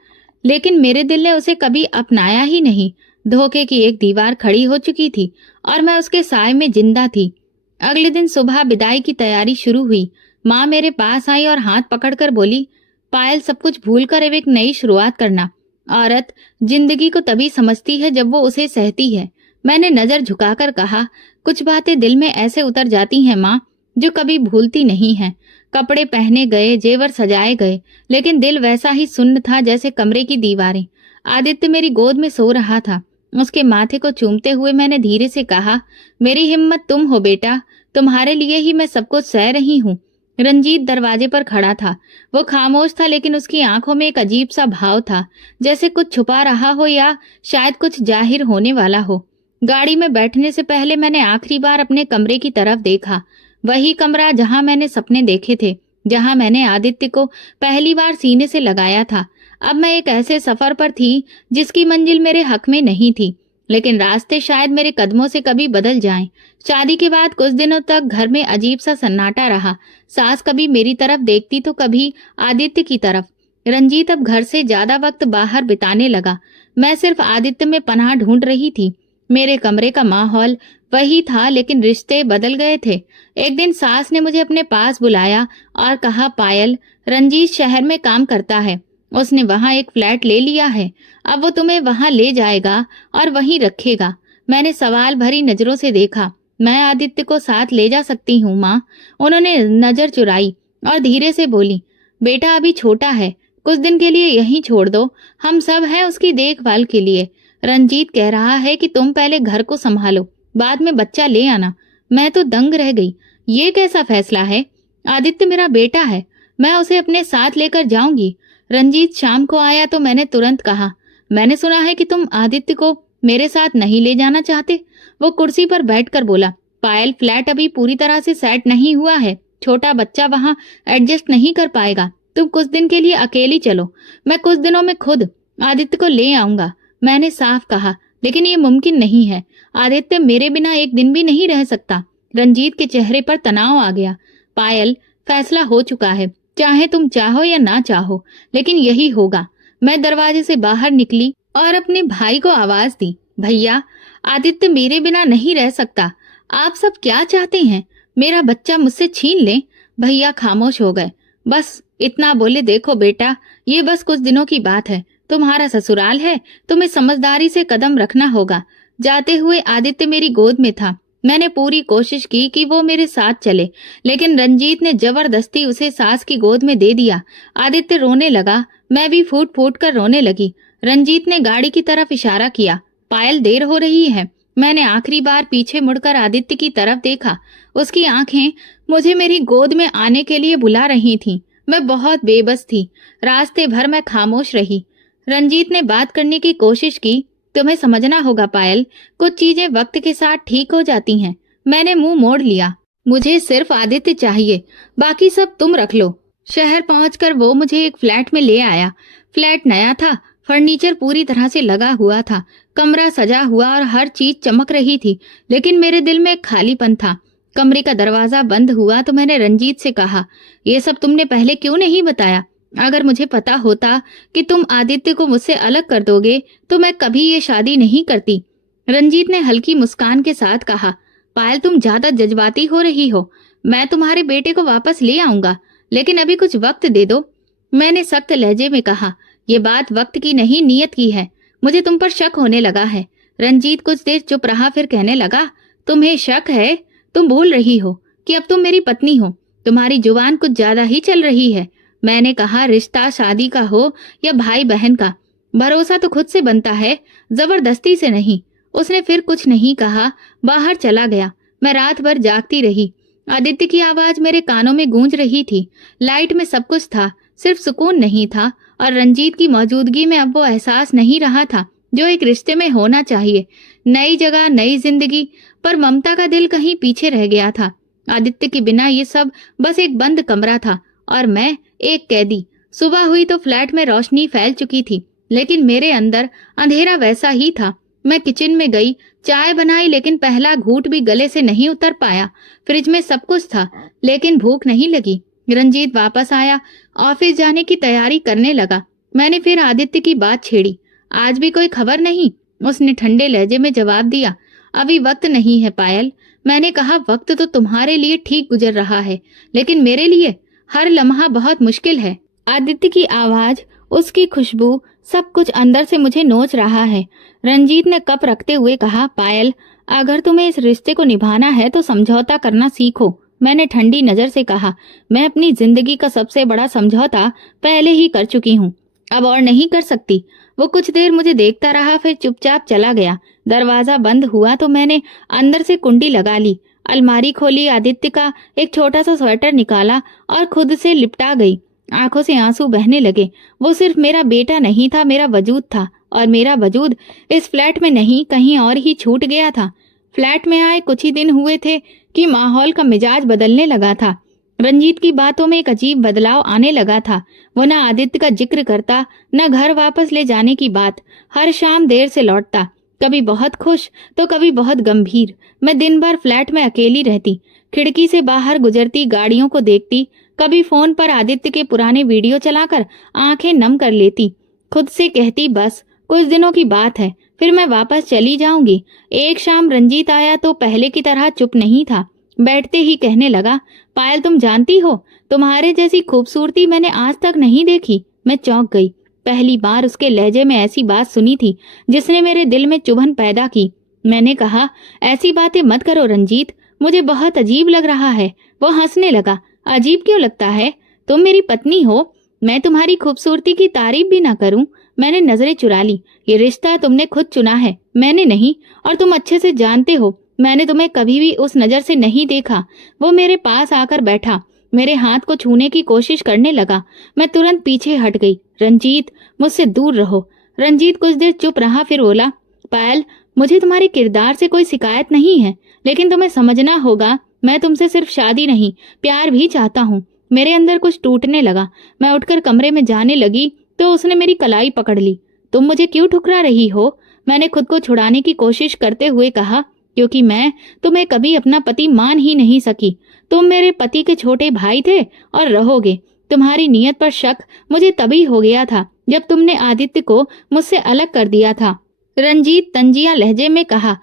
लेकिन मेरे दिल ने उसे कभी अपनाया ही नहीं। धोखे की एक दीवार खड़ी हो चुकी थी और मैं उसके साए में जिंदा थी। अगले दिन सुबह विदाई की तैयारी शुरू हुई। माँ मेरे पास आई और हाथ पकड़कर बोली, पायल, सब कुछ भूलकर अब एक नई शुरुआत करना। औरत जिंदगी को तभी समझती है जब वो उसे सहती है। मैंने नजर झुकाकर कहा, कुछ बातें दिल में ऐसे उतर जाती हैं माँ, जो कभी भूलती नहीं हैं। कपड़े पहने गए, जेवर सजाए गए, लेकिन दिल वैसा ही सुन्न था जैसे कमरे की दीवारें। आदित्य मेरी गोद में सो रहा था। उसके माथे को चूमते हुए मैंने धीरे से कहा, मेरी हिम्मत तुम हो बेटा, तुम्हारे लिए ही मैं सब कुछ सह रही हूँ। रंजीत दरवाजे पर खड़ा था। वो खामोश था, लेकिन उसकी आंखों में एक अजीब सा भाव था, जैसे कुछ छुपा रहा हो या शायद कुछ जाहिर होने वाला हो। गाड़ी में बैठने से पहले मैंने आखिरी बार अपने कमरे की तरफ देखा। वही कमरा जहां मैंने सपने देखे थे, जहां मैंने आदित्य को पहली बार सीने से लगाया था। अब मैं एक ऐसे सफर पर थी जिसकी मंजिल मेरे हक में नहीं थी, लेकिन रास्ते शायद मेरे कदमों से कभी बदल जाएं। शादी के बाद कुछ दिनों तक घर में अजीब सा सन्नाटा रहा। सास कभी मेरी तरफ देखती तो कभी आदित्य की तरफ। रंजीत अब घर से ज्यादा वक्त बाहर बिताने लगा। मैं सिर्फ आदित्य में पनाह ढूंढ रही थी। मेरे कमरे का माहौल वही था, लेकिन रिश्ते बदल गए थे। एक दिन सास ने मुझे अपने पास बुलाया और कहा, पायल, रंजीत शहर में काम करता है। उसने वहां एक फ्लैट ले लिया है। अब वो तुम्हें वहां ले जाएगा और वहीं रखेगा। मैंने सवाल भरी नजरों से देखा। मैं आदित्य को साथ ले जा सकती हूँ माँ? उन्होंने नजर चुराई और धीरे से बोली, बेटा अभी छोटा है, कुछ दिन के लिए यहीं छोड़ दो। हम सब हैं उसकी देखभाल के लिए। रंजीत कह रहा है कि तुम पहले घर को संभालो, बाद में बच्चा ले आना। मैं तो दंग रह गई। ये कैसा फैसला है? आदित्य मेरा बेटा है, मैं उसे अपने साथ लेकर जाऊंगी। रंजीत शाम को आया तो मैंने तुरंत कहा, मैंने सुना है कि तुम आदित्य को मेरे साथ नहीं ले जाना चाहते। वो कुर्सी पर बैठकर बोला, पायल, फ्लैट अभी पूरी तरह से सेट नहीं हुआ है। छोटा बच्चा वहां एडजस्ट नहीं कर पाएगा। तुम कुछ दिन के लिए अकेली चलो, मैं कुछ दिनों में खुद आदित्य को ले आऊंगा। मैंने साफ कहा, लेकिन ये मुमकिन नहीं है। आदित्य मेरे बिना एक दिन भी नहीं रह सकता। रंजीत के चेहरे पर तनाव आ गया। पायल, फैसला हो चुका है, चाहे तुम चाहो या ना चाहो, लेकिन यही होगा। मैं दरवाजे से बाहर निकली और अपने भाई को आवाज दी, भैया, आदित्य मेरे बिना नहीं रह सकता। आप सब क्या चाहते हैं? मेरा बच्चा मुझसे छीन ले? भैया खामोश हो गए। बस इतना बोले, देखो बेटा, ये बस कुछ दिनों की बात है। तुम्हारा ससुराल है, तुम्हें समझदारी से कदम रखना होगा। जाते हुए आदित्य मेरी गोद में था। मैंने पूरी कोशिश की कि वो मेरे साथ चले, लेकिन रंजीत ने जबरदस्ती उसे सास की गोद में दे दिया। आदित्य रोने लगा, मैं भी फूट फूट कर रोने लगी। रंजीत ने गाड़ी की तरफ इशारा किया, पायल, देर हो रही है। मैंने आखिरी बार पीछे मुड़कर आदित्य की तरफ देखा। उसकी आंखें मुझे मेरी गोद में आने के लिए बुला रही थीं। मैं बहुत बेबस थी। रास्ते भर मैं खामोश रही। रंजीत ने बात करने की कोशिश की, तुम्हें समझना होगा पायल, कुछ चीजें वक्त के साथ ठीक हो जाती हैं। मैंने मुंह मोड़ लिया। मुझे सिर्फ आदित्य चाहिए, बाकी सब तुम रख लो। शहर पहुंचकर वो मुझे एक फ्लैट में ले आया। फ्लैट नया था, फर्नीचर पूरी तरह से लगा हुआ था, कमरा सजा हुआ और हर चीज चमक रही थी, लेकिन मेरे दिल में एक खालीपन था। कमरे का दरवाजा बंद हुआ तो मैंने रंजीत से कहा, ये सब तुमने पहले क्यों नहीं बताया? अगर मुझे पता होता कि तुम आदित्य को मुझसे अलग कर दोगे तो मैं कभी ये शादी नहीं करती। रंजीत ने हल्की मुस्कान के साथ कहा, पायल, तुम ज्यादा जज्बाती हो रही हो। मैं तुम्हारे बेटे को वापस ले आऊंगा, लेकिन अभी कुछ वक्त दे दो। मैंने सख्त लहजे में कहा, ये बात वक्त की नहीं, नियत की है। मुझे तुम पर शक होने लगा है। रंजीत कुछ देर चुप रहा, फिर कहने लगा, तुम्हें शक है? तुम भूल रही हो कि अब तुम मेरी पत्नी हो। तुम्हारी जुबान कुछ ज्यादा ही चल रही है। मैंने कहा, रिश्ता शादी का हो या भाई बहन का, भरोसा तो खुद से बनता है, जबरदस्ती से नहीं। उसने फिर कुछ नहीं कहा, बाहर चला गया। मैं रात भर जागती रही। आदित्य की आवाज मेरे कानों में गूंज रही थी। लाइट में सब कुछ था, सिर्फ सुकून नहीं था। और रंजीत की मौजूदगी में अब वो एहसास नहीं रहा था जो एक रिश्ते में होना चाहिए। नई जगह, नई जिंदगी, पर ममता का दिल कहीं पीछे रह गया था। आदित्य के बिना ये सब बस एक बंद कमरा था और मैं एक कैदी। सुबह हुई तो फ्लैट में रोशनी फैल चुकी थी, लेकिन मेरे अंदर अंधेरा वैसा ही था। मैं किचन में गई, चाय बनाई, लेकिन पहला घूंट भी गले से नहीं उतर पाया। फ्रिज में सब कुछ था, लेकिन भूख नहीं लगी। रंजीत वापस आया, ऑफिस जाने की तैयारी करने लगा। मैंने फिर आदित्य की बात छेड़ी। आज भी कोई खबर नहीं? उसने ठंडे लहजे में जवाब दिया, अभी वक्त नहीं है पायल। मैंने कहा, वक्त तो तुम्हारे लिए ठीक गुजर रहा है, लेकिन मेरे लिए हर लम्हा बहुत मुश्किल है। आदित्य की आवाज, उसकी खुशबू, सब कुछ अंदर से मुझे नोच रहा है। रंजीत ने कप रखते हुए कहा, पायल, अगर तुम्हें इस रिश्ते को निभाना है तो समझौता करना सीखो। मैंने ठंडी नजर से कहा, मैं अपनी जिंदगी का सबसे बड़ा समझौता पहले ही कर चुकी हूँ, अब और नहीं कर सकती। वो कुछ देर मुझे देखता रहा, फिर चुपचाप चला गया। दरवाजा बंद हुआ तो मैंने अंदर से कुंडी लगा ली। अलमारी खोली, आदित्य का एक छोटा सा स्वेटर निकाला और खुद से लिपटा गई। आंखों से आंसू बहने लगे। वो सिर्फ मेरा बेटा नहीं था, मेरा वजूद था, और मेरा वजूद इस फ्लैट में नहीं, कहीं और ही छूट गया था। फ्लैट में आए कुछ ही दिन हुए थे कि माहौल का मिजाज बदलने लगा था। रंजीत की बातों में एक अजीब बदलाव आने लगा था। वो न आदित्य का जिक्र करता, न घर वापस ले जाने की बात। हर शाम देर से लौटता, कभी बहुत खुश तो कभी बहुत गंभीर। मैं दिन भर फ्लैट में अकेली रहती, खिड़की से बाहर गुजरती गाड़ियों को देखती, कभी फोन पर आदित्य के पुराने वीडियो चलाकर आंखें नम कर लेती। खुद से कहती बस कुछ दिनों की बात है, फिर मैं वापस चली जाऊंगी। एक शाम रंजीत आया तो पहले की तरह चुप नहीं था। बैठते ही कहने लगा, पायल तुम जानती हो, तुम्हारे जैसी खूबसूरती मैंने आज तक नहीं देखी। मैं चौंक गई। पहली बार उसके लहजे में ऐसी बात सुनी थी जिसने मेरे दिल में चुभन पैदा की। मैंने कहा, ऐसी बातें मत करो रंजीत, मुझे बहुत अजीब लग रहा है। वो हंसने लगा। अजीब क्यों लगता है? तुम मेरी पत्नी हो, मैं तुम्हारी खूबसूरती की तारीफ भी ना करूं। मैंने नजरें चुरा ली। ये रिश्ता तुमने खुद चुना है, मैंने नहीं, और तुम अच्छे से जानते हो मैंने तुम्हें कभी भी उस नजर से नहीं देखा। वो मेरे पास आकर बैठा, मेरे हाथ को छूने की कोशिश करने लगा। मैं तुरंत पीछे हट गई। रंजीत, मुझसे दूर रहो। रंजीत कुछ देर चुप रहा, फिर बोला, पायल, मुझे तुम्हारे किरदार से कोई शिकायत नहीं है, लेकिन तुम्हें समझना होगा मैं तुमसे सिर्फ शादी नहीं, प्यार भी चाहता हूँ। मेरे अंदर कुछ टूटने लगा। मैं उठकर कमरे में जाने लगी तो उसने मेरी कलाई पकड़ ली। तुम मुझे क्यों ठुकरा रही हो? मैंने खुद को छुड़ाने की कोशिश करते हुए कहा, क्योंकि मैं तुम्हें कभी अपना पति मान ही नहीं सकी। तुम मेरे पति के छोटे भाई थे और रहोगे। तुम्हारी नीयत पर शक मुझे तभी हो गया था जब तुमने आदित्य को मुझसे अलग कर दिया था। रंजीत तंजिया लहजे में कहा,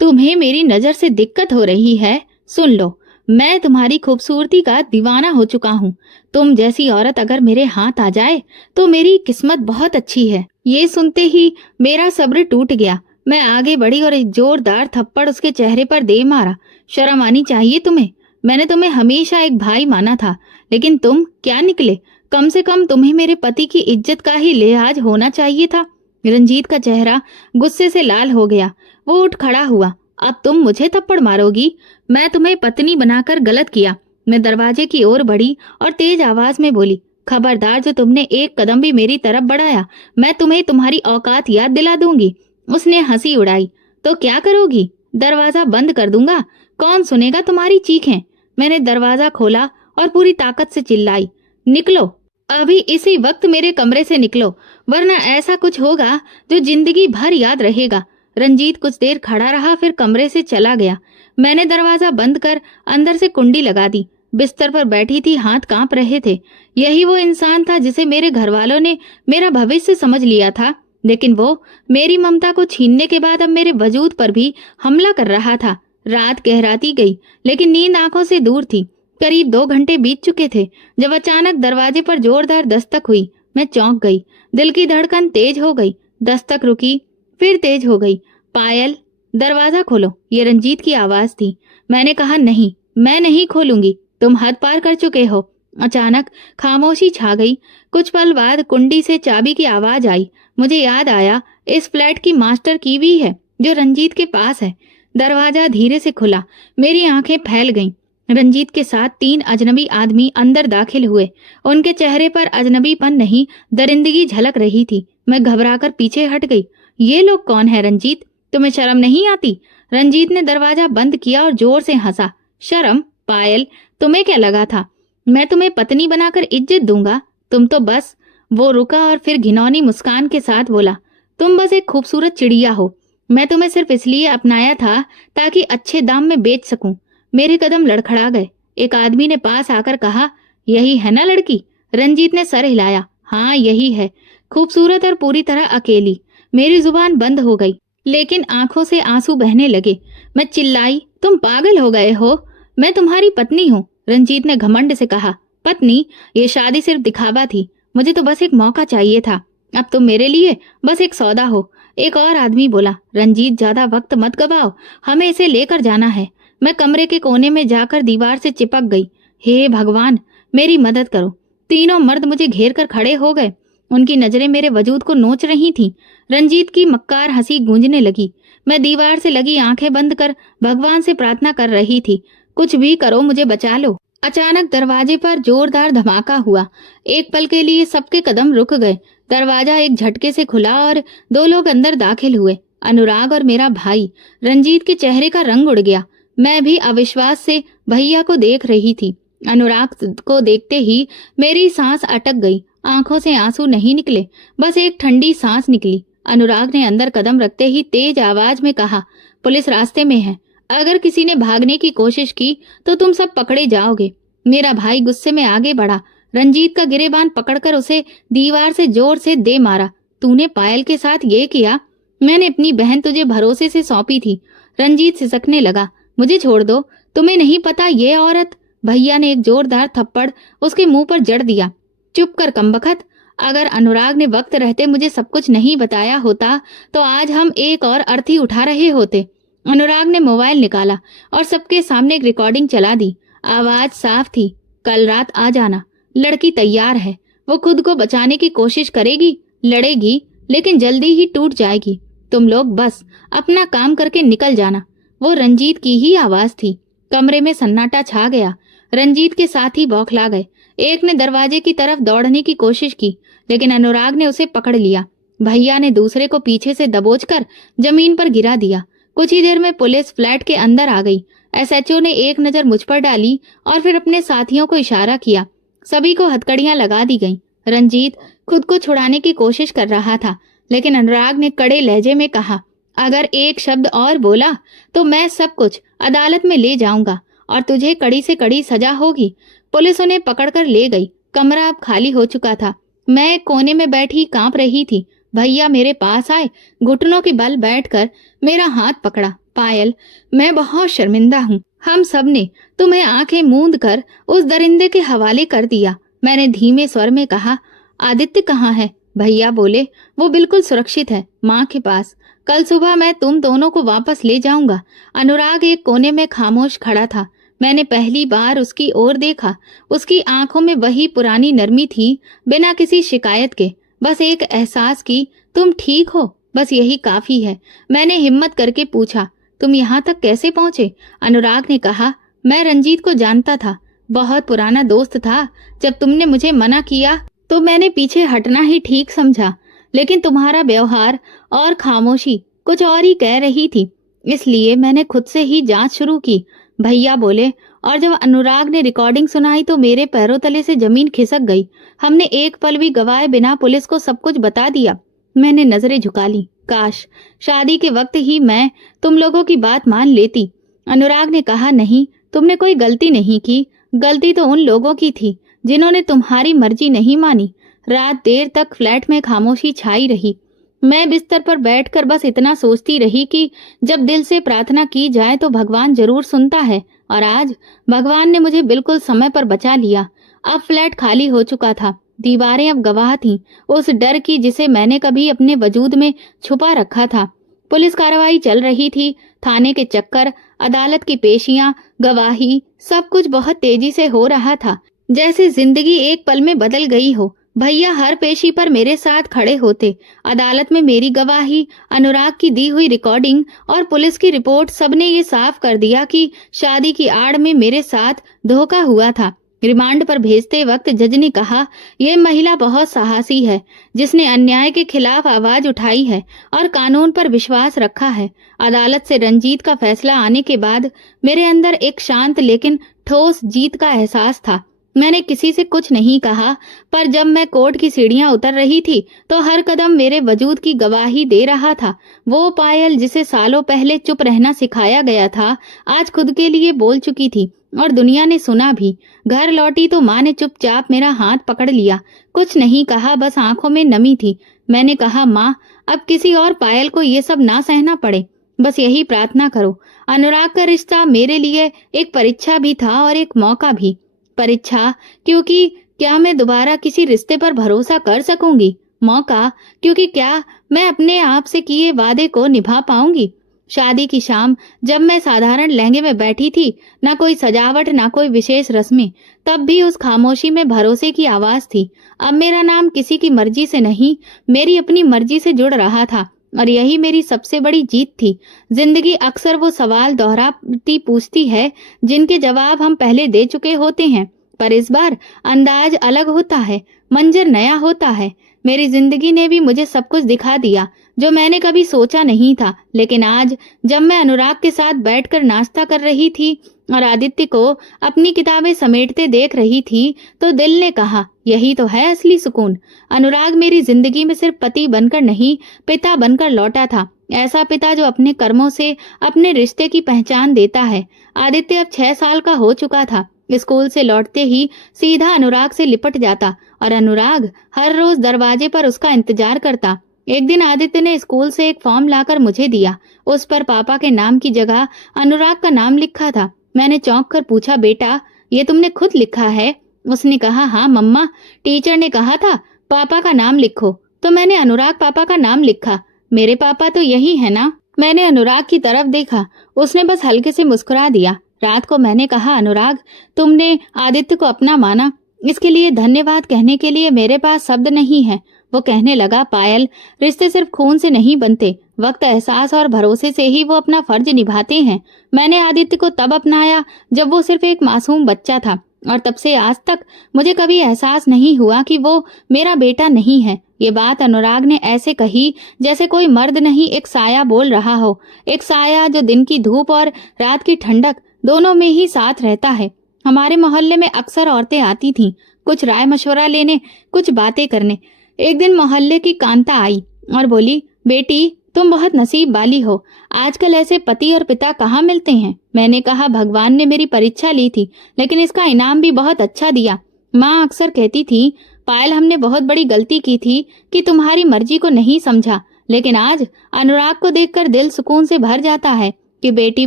तुम्हें मेरी नजर से दिक्कत हो रही है? सुन लो, मैं तुम्हारी खूबसूरती का दीवाना हो चुका हूँ। तुम जैसी औरत अगर मेरे हाथ आ जाए तो मेरी किस्मत बहुत अच्छी है। ये सुनते ही मेरा सब्र टूट गया। मैं आगे बढ़ी और एक जोरदार थप्पड़ उसके चेहरे पर दे मारा। शर्म आनी चाहिए तुम्हें। मैंने तुम्हें हमेशा एक भाई माना था, लेकिन तुम क्या निकले? कम से कम तुम्हें मेरे पति की इज्जत का ही लिहाज होना चाहिए था। रंजीत का चेहरा गुस्से से लाल हो गया। वो उठ खड़ा हुआ। अब तुम मुझे थप्पड़ मारोगी? मैं तुम्हें पत्नी बनाकर गलत किया। मैं दरवाजे की ओर बढ़ी और तेज आवाज में बोली, खबरदार, जो तुमने एक कदम भी मेरी तरफ बढ़ाया मैं तुम्हें तुम्हारी औकात याद दिला दूंगी। उसने हंसी उड़ाई। तो क्या करोगी? दरवाजा बंद कर दूंगा। कौन सुनेगा तुम्हारी चीखें? मैंने दरवाजा खोला और पूरी ताकत से चिल्लाई, निकलो, अभी इसी वक्त मेरे कमरे से निकलो, वरना ऐसा कुछ होगा जो जिंदगी भर याद रहेगा। रंजीत कुछ देर खड़ा रहा, फिर कमरे से चला गया। मैंने दरवाजा बंद कर अंदर से कुंडी लगा दी। बिस्तर पर बैठी थी, हाथ कांप रहे थे। यही वो इंसान था जिसे मेरे घर वालों ने मेरा भविष्य समझ लिया था, लेकिन वो मेरी ममता को छीनने के बाद अब मेरे वजूद पर भी हमला कर रहा था। रात गहराती गई, लेकिन नींद आंखों से दूर थी। करीब 2 घंटे बीत चुके थे जब अचानक दरवाजे पर जोरदार दस्तक हुई। मैं चौंक गई। दिल की धड़कन तेज हो गई। दस्तक रुकी, फिर तेज हो गई। पायल, दरवाजा खोलो, ये रंजीत की आवाज थी। मैंने कहा, नहीं, मैं नहीं खोलूंगी, तुम हद पार कर चुके हो। अचानक खामोशी छा गई। कुछ पल बाद कुंडी से चाबी की आवाज आई। मुझे याद आया, इस फ्लैट की मास्टर की भी है जो रंजीत के पास है। दरवाजा धीरे से खुला। मेरी आंखें फैल गईं। रंजीत के साथ 3 अजनबी आदमी अंदर दाखिल हुए। उनके चेहरे पर अजनबीपन नहीं, दरिंदगी झलक रही थी। मैं घबराकर पीछे हट गई। ये लोग कौन है रंजीत? तुम्हें शर्म नहीं आती? रंजीत ने दरवाजा बंद किया और जोर से हंसा। शर्म? पायल, तुम्हें क्या लगा था मैं तुम्हें पत्नी बनाकर इज्जत दूंगा? तुम तो बस। वो रुका और फिर घिनौनी मुस्कान के साथ बोला, तुम बस एक खूबसूरत चिड़िया हो। मैं तुम्हें सिर्फ इसलिए अपनाया था ताकि अच्छे दाम में बेच सकूं। मेरे कदम लड़खड़ा गए। एक आदमी ने पास आकर कहा, यही है ना लड़की? रंजीत ने सर हिलाया। हाँ, यही है, खूबसूरत और पूरी तरह अकेली। मेरी जुबान बंद हो गई, लेकिन आंखों से आंसू बहने लगे। मैं चिल्लाई, तुम पागल हो गए हो? मैं तुम्हारी पत्नी हूँ। रंजीत ने घमंड से कहा, पत्नी? ये शादी सिर्फ दिखावा थी। मुझे तो बस एक मौका चाहिए था। अब तुम मेरे लिए बस एक सौदा हो। एक और आदमी बोला, रंजीत, ज्यादा वक्त मत गवाओ, हमें इसे लेकर जाना है। मैं कमरे के कोने में जाकर दीवार से चिपक गई। हे भगवान, मेरी मदद करो। तीनों मर्द मुझे घेर कर खड़े हो गए। उनकी नजरें मेरे वजूद को नोच रही थीं। रंजीत की मक्कार हंसी गूंजने लगी। मैं दीवार से लगी आंखें बंद कर भगवान से प्रार्थना कर रही थी, कुछ भी करो मुझे बचा लो। अचानक दरवाजे पर जोरदार धमाका हुआ। एक पल के लिए सबके कदम रुक गए। दरवाजा एक झटके से खुला और 2 लोग अंदर दाखिल हुए, अनुराग और मेरा भाई। रंजीत के चेहरे का रंग उड़ गया। मैं भी अविश्वास से भैया को देख रही थी। अनुराग को देखते ही मेरी सांस अटक गई। आंखों से आंसू नहीं निकले, बस एक ठंडी सांस निकली। अनुराग ने अंदर कदम रखते ही तेज आवाज में कहा, पुलिस रास्ते में है, अगर किसी ने भागने की कोशिश की तो तुम सब पकड़े जाओगे। मेरा भाई गुस्से में आगे बढ़ा। रंजीत का गिरेबान पकड़कर उसे दीवार से जोर से दे मारा। तूने पायल के साथ ये किया? मैंने अपनी बहन तुझे भरोसे से सौंपी थी। रंजीत सिसकने लगा, मुझे छोड़ दो, तुम्हें नहीं पता ये औरत। भैया ने एक जोरदार थप्पड़ उसके मुंह पर जड़ दिया। चुप कर कमबख्त, अगर अनुराग ने वक्त रहते मुझे सब कुछ नहीं बताया होता तो आज हम एक और अर्थी उठा रहे होते। अनुराग ने मोबाइल निकाला और सबके सामने एक रिकॉर्डिंग चला दी। आवाज साफ थी, कल रात आ जाना, लड़की तैयार है, वो खुद को बचाने की कोशिश करेगी, लड़ेगी, लेकिन जल्दी ही टूट जाएगी। तुम लोग बस अपना काम करके निकल जाना। वो रंजीत की ही आवाज थी। कमरे में सन्नाटा छा गया। रंजीत के साथी बौखला गए। एक ने दरवाजे की तरफ दौड़ने की कोशिश की, लेकिन अनुराग ने उसे पकड़ लिया। भैया ने दूसरे को पीछे से दबोचकर जमीन पर गिरा दिया। कुछ ही देर में पुलिस फ्लैट के अंदर आ गई। एसएचओ ने एक नजर मुझ पर डाली और फिर अपने साथियों को इशारा किया। सभी को हथकड़ियां लगा दी गईं। रंजीत खुद को छुड़ाने की कोशिश कर रहा था, लेकिन अनुराग ने कड़े लहजे में कहा, अगर एक शब्द और बोला तो मैं सब कुछ अदालत में ले जाऊंगा और तुझे कड़ी से कड़ी सजा होगी। पुलिस उन्हें पकड़कर ले गई। कमरा अब खाली हो चुका था। मैं कोने में बैठी कांप रही थी। भैया मेरे पास आए, घुटनों के बल बैठकर मेरा हाथ पकड़ा। पायल, मैं बहुत शर्मिंदा हूँ। हम सब ने तुम्हें आंखें मूंद कर उस दरिंदे के हवाले कर दिया। मैंने धीमे स्वर में कहा, आदित्य कहाँ है? भैया बोले, वो बिल्कुल सुरक्षित है, माँ के पास। कल सुबह मैं तुम दोनों को वापस ले जाऊंगा। अनुराग एक कोने में खामोश खड़ा था। मैंने पहली बार उसकी ओर देखा। उसकी आंखों में वही पुरानी नरमी थी, बिना किसी शिकायत के, बस एक एहसास की तुम ठीक हो, बस यही काफी है। मैंने हिम्मत करके पूछा, तुम यहाँ तक कैसे पहुंचे? अनुराग ने कहा, मैं रंजीत को जानता था, बहुत पुराना दोस्त था। जब तुमने मुझे मना किया तो मैंने पीछे हटना ही ठीक समझा, लेकिन तुम्हारा व्यवहार और खामोशी कुछ और ही कह रही थी, इसलिए मैंने खुद से ही जांच शुरू की। भैया बोले, और जब अनुराग ने रिकॉर्डिंग सुनाई तो मेरे पैरों तले से जमीन खिसक गई। हमने एक पल भी गवाए बिना पुलिस को सब कुछ बता दिया। मैंने नजरें झुका ली। काश शादी के वक्त ही मैं तुम लोगों की बात मान लेती। अनुराग ने कहा, नहीं, तुमने कोई गलती नहीं की। गलती तो उन लोगों की थी जिन्होंने तुम्हारी मर्जी नहीं मानी। रात देर तक फ्लैट में खामोशी छाई रही। मैं बिस्तर पर बैठकर बस इतना सोचती रही कि जब दिल से प्रार्थना की जाए तो भगवान जरूर सुनता है, और आज भगवान ने मुझे बिल्कुल समय पर बचा लिया। अब फ्लैट खाली हो चुका था। दीवारें अब गवाह थीं उस डर की जिसे मैंने कभी अपने वजूद में छुपा रखा था। पुलिस कार्रवाई चल रही थी। थाने के चक्कर, अदालत की पेशियां, गवाही, सब कुछ बहुत तेजी से हो रहा था, जैसे जिंदगी एक पल में बदल गई हो। भैया हर पेशी पर मेरे साथ खड़े होते। अदालत में मेरी गवाही, अनुराग की दी हुई रिकॉर्डिंग और पुलिस की रिपोर्ट, सबने ये साफ कर दिया कि शादी की आड़ में मेरे साथ धोखा हुआ था। रिमांड पर भेजते वक्त जज ने कहा, यह महिला बहुत साहसी है, जिसने अन्याय के खिलाफ आवाज उठाई है और कानून पर विश्वास रखा है। अदालत से रंजीत का फैसला आने के बाद मेरे अंदर एक शांत लेकिन ठोस जीत का एहसास था। मैंने किसी से कुछ नहीं कहा, पर जब मैं कोर्ट की सीढ़ियां उतर रही थी तो हर कदम मेरे वजूद की गवाही दे रहा था। वो पायल जिसे सालों पहले चुप रहना सिखाया गया था, आज खुद के लिए बोल चुकी थी और दुनिया ने सुना भी। घर लौटी तो माँ ने चुपचाप मेरा हाथ पकड़ लिया। कुछ नहीं कहा, बस आंखों में नमी थी। मैंने कहा, माँ, अब किसी और पायल को ये सब ना सहना पड़े, बस यही प्रार्थना करो। अनुराग का रिश्ता मेरे लिए एक परीक्षा भी था और एक मौका भी। परीक्षा क्योंकि क्या मैं दोबारा किसी रिश्ते पर भरोसा कर सकूंगी। मौका क्योंकि क्या मैं अपने आप से किए वादे को निभा पाऊंगी। शादी की शाम जब मैं साधारण लहंगे में बैठी थी, ना कोई सजावट, ना कोई विशेष रस्में, तब भी उस खामोशी में भरोसे की आवाज थी। अब मेरा नाम किसी की मर्जी से नहीं, मेरी अपनी मर्जी से जुड़ रहा था। और यही मेरी सबसे बड़ी जीत थी। जिंदगी अक्सर वो सवाल दोहराती पूछती है जिनके जवाब हम पहले दे चुके होते हैं, पर इस बार अंदाज अलग होता है, मंजर नया होता है। मेरी जिंदगी ने भी मुझे सब कुछ दिखा दिया जो मैंने कभी सोचा नहीं था। लेकिन आज जब मैं अनुराग के साथ बैठकर नाश्ता कर रही थी और आदित्य को अपनी किताबें समेटते देख रही थी, तो दिल ने कहा, यही तो है असली सुकून। अनुराग मेरी जिंदगी में सिर्फ पति बनकर नहीं, पिता बनकर लौटा था। ऐसा पिता जो अपने कर्मों से अपने रिश्ते की पहचान देता है। आदित्य अब 6 साल का हो चुका था। स्कूल से लौटते ही सीधा अनुराग से लिपट जाता और अनुराग हर रोज दरवाजे पर उसका इंतजार करता। एक दिन आदित्य ने स्कूल से एक फॉर्म लाकर मुझे दिया। उस पर पापा के नाम की जगह अनुराग का नाम लिखा था। मैंने चौंक कर पूछा, बेटा ये तुमने खुद लिखा है? उसने कहा, हाँ मम्मा, टीचर ने कहा था पापा का नाम लिखो, तो मैंने अनुराग पापा का नाम लिखा। मेरे पापा तो यही है ना? मैंने अनुराग की तरफ देखा। उसने बस हल्के से मुस्कुरा दिया। रात को मैंने कहा, अनुराग तुमने आदित्य को अपना माना, इसके लिए धन्यवाद कहने के लिए मेरे पास शब्द नहीं है। वो कहने लगा, पायल, रिश्ते सिर्फ खून से नहीं बनते, वक्त, एहसास और भरोसे से ही वो अपना फर्ज निभाते हैं। मैंने आदित्य को तब अपनाया जब वो सिर्फ एक मासूम बच्चा था, और तब से आज तक मुझे कभी एहसास नहीं हुआ कि वो मेरा बेटा नहीं है। ये बात अनुराग ने ऐसे कही जैसे कोई मर्द नहीं, एक साया बोल रहा हो। एक साया जो दिन की धूप और रात की ठंडक दोनों में ही साथ रहता है। हमारे मोहल्ले में अक्सर औरतें आती थीं, कुछ राय मशवरा लेने, कुछ बातें करने। एक दिन मोहल्ले की कांता आई और बोली, बेटी तुम बहुत नसीब वाली हो, आजकल ऐसे पति और पिता कहाँ मिलते हैं। मैंने कहा, भगवान ने मेरी परीक्षा ली थी, लेकिन इसका इनाम भी बहुत अच्छा दिया। माँ अक्सर कहती थी, पायल हमने बहुत बड़ी गलती की थी कि तुम्हारी मर्जी को नहीं समझा। लेकिन आज अनुराग को देखकर दिल सुकून से भर जाता है कि बेटी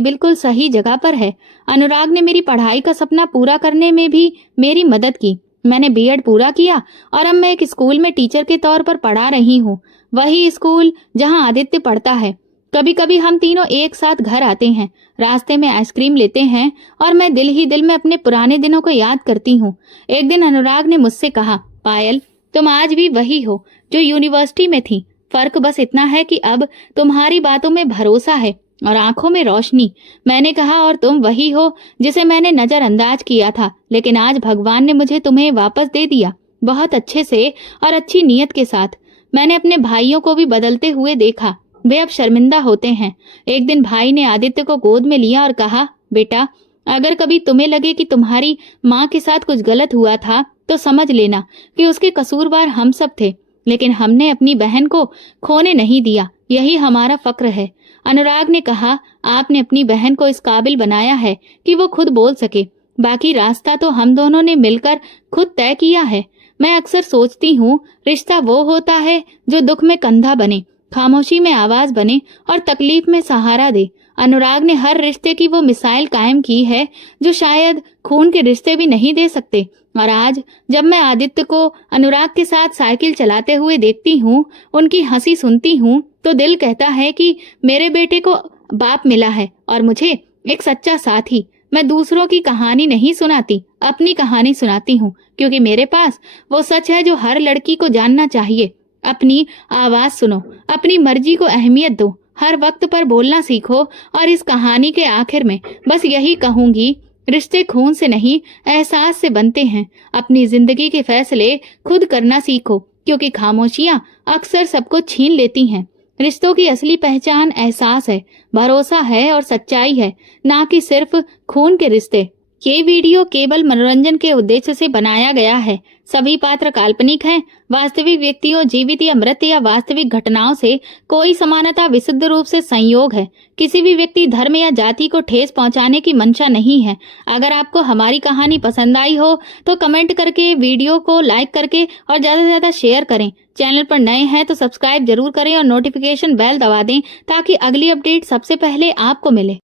बिल्कुल सही जगह पर है। अनुराग ने मेरी पढ़ाई का सपना पूरा करने में भी मेरी मदद की। मैंने बीएड पूरा किया और अब मैं एक स्कूल में टीचर के तौर पर पढ़ा रही हूँ, वही स्कूल जहाँ आदित्य पढ़ता है। कभी कभी हम तीनों एक साथ घर आते हैं, रास्ते में आइसक्रीम लेते हैं और मैं दिल ही दिल में अपने पुराने दिनों को याद करती हूँ। एक दिन अनुराग ने मुझसे कहा, पायल तुम आज भी वही हो जो यूनिवर्सिटी में थी, फर्क बस इतना है कि अब तुम्हारी बातों में भरोसा है और आंखों में रोशनी। मैंने कहा, और तुम वही हो जिसे मैंने नजरअंदाज किया था, लेकिन आज भगवान ने मुझे तुम्हें वापस दे दिया, बहुत अच्छे से और अच्छी नीयत के साथ। मैंने अपने भाइयों को भी बदलते हुए देखा, वे अब शर्मिंदा होते हैं। एक दिन भाई ने आदित्य को गोद में लिया और कहा, बेटा अगर कभी तुम्हें लगे कि तुम्हारी माँ के साथ कुछ गलत हुआ था तो समझ लेना कि उसके कसूरवार हम सब थे, लेकिन हमने अपनी बहन को खोने नहीं दिया, यही हमारा फक्र है। अनुराग ने कहा, आपने अपनी बहन को इस काबिल बनाया है कि वो खुद बोल सके, बाकी रास्ता तो हम दोनों ने मिलकर खुद तय किया है। मैं अक्सर सोचती हूँ, रिश्ता वो होता है जो दुख में कंधा बने, खामोशी में आवाज बने और तकलीफ में सहारा दे। अनुराग ने हर रिश्ते की वो मिसाइल कायम की है जो शायद खून के रिश्ते भी नहीं दे सकते। और आज जब मैं आदित्य को अनुराग के साथ साइकिल चलाते हुए देखती हूँ, उनकी हंसी सुनती हूँ, तो दिल कहता है कि मेरे बेटे को बाप मिला है और मुझे एक सच्चा साथी। मैं दूसरों की कहानी नहीं सुनाती, अपनी कहानी सुनाती हूँ, क्योंकि मेरे पास वो सच है जो हर लड़की को जानना चाहिए। अपनी आवाज सुनो, अपनी मर्जी को अहमियत दो, हर वक्त पर बोलना सीखो। और इस कहानी के आखिर में बस यही कहूंगी, रिश्ते खून से नहीं एहसास से बनते हैं। अपनी जिंदगी के फैसले खुद करना सीखो, क्योंकि खामोशियां अक्सर सबको छीन लेती हैं। रिश्तों की असली पहचान एहसास है, भरोसा है और सच्चाई है, ना कि सिर्फ खून के रिश्ते। ये वीडियो केवल मनोरंजन के उद्देश्य से बनाया गया है। सभी पात्र काल्पनिक हैं। वास्तविक व्यक्तियों, जीवित या मृत या वास्तविक घटनाओं से कोई समानता विशुद्ध रूप से संयोग है। किसी भी व्यक्ति, धर्म या जाति को ठेस पहुंचाने की मंशा नहीं है। अगर आपको हमारी कहानी पसंद आई हो तो कमेंट करके, वीडियो को लाइक करके और ज्यादा से ज्यादा शेयर करें। चैनल पर नए हैं तो सब्सक्राइब जरूर करें और नोटिफिकेशन बेल दबा दें ताकि अगली अपडेट सबसे पहले आपको मिले।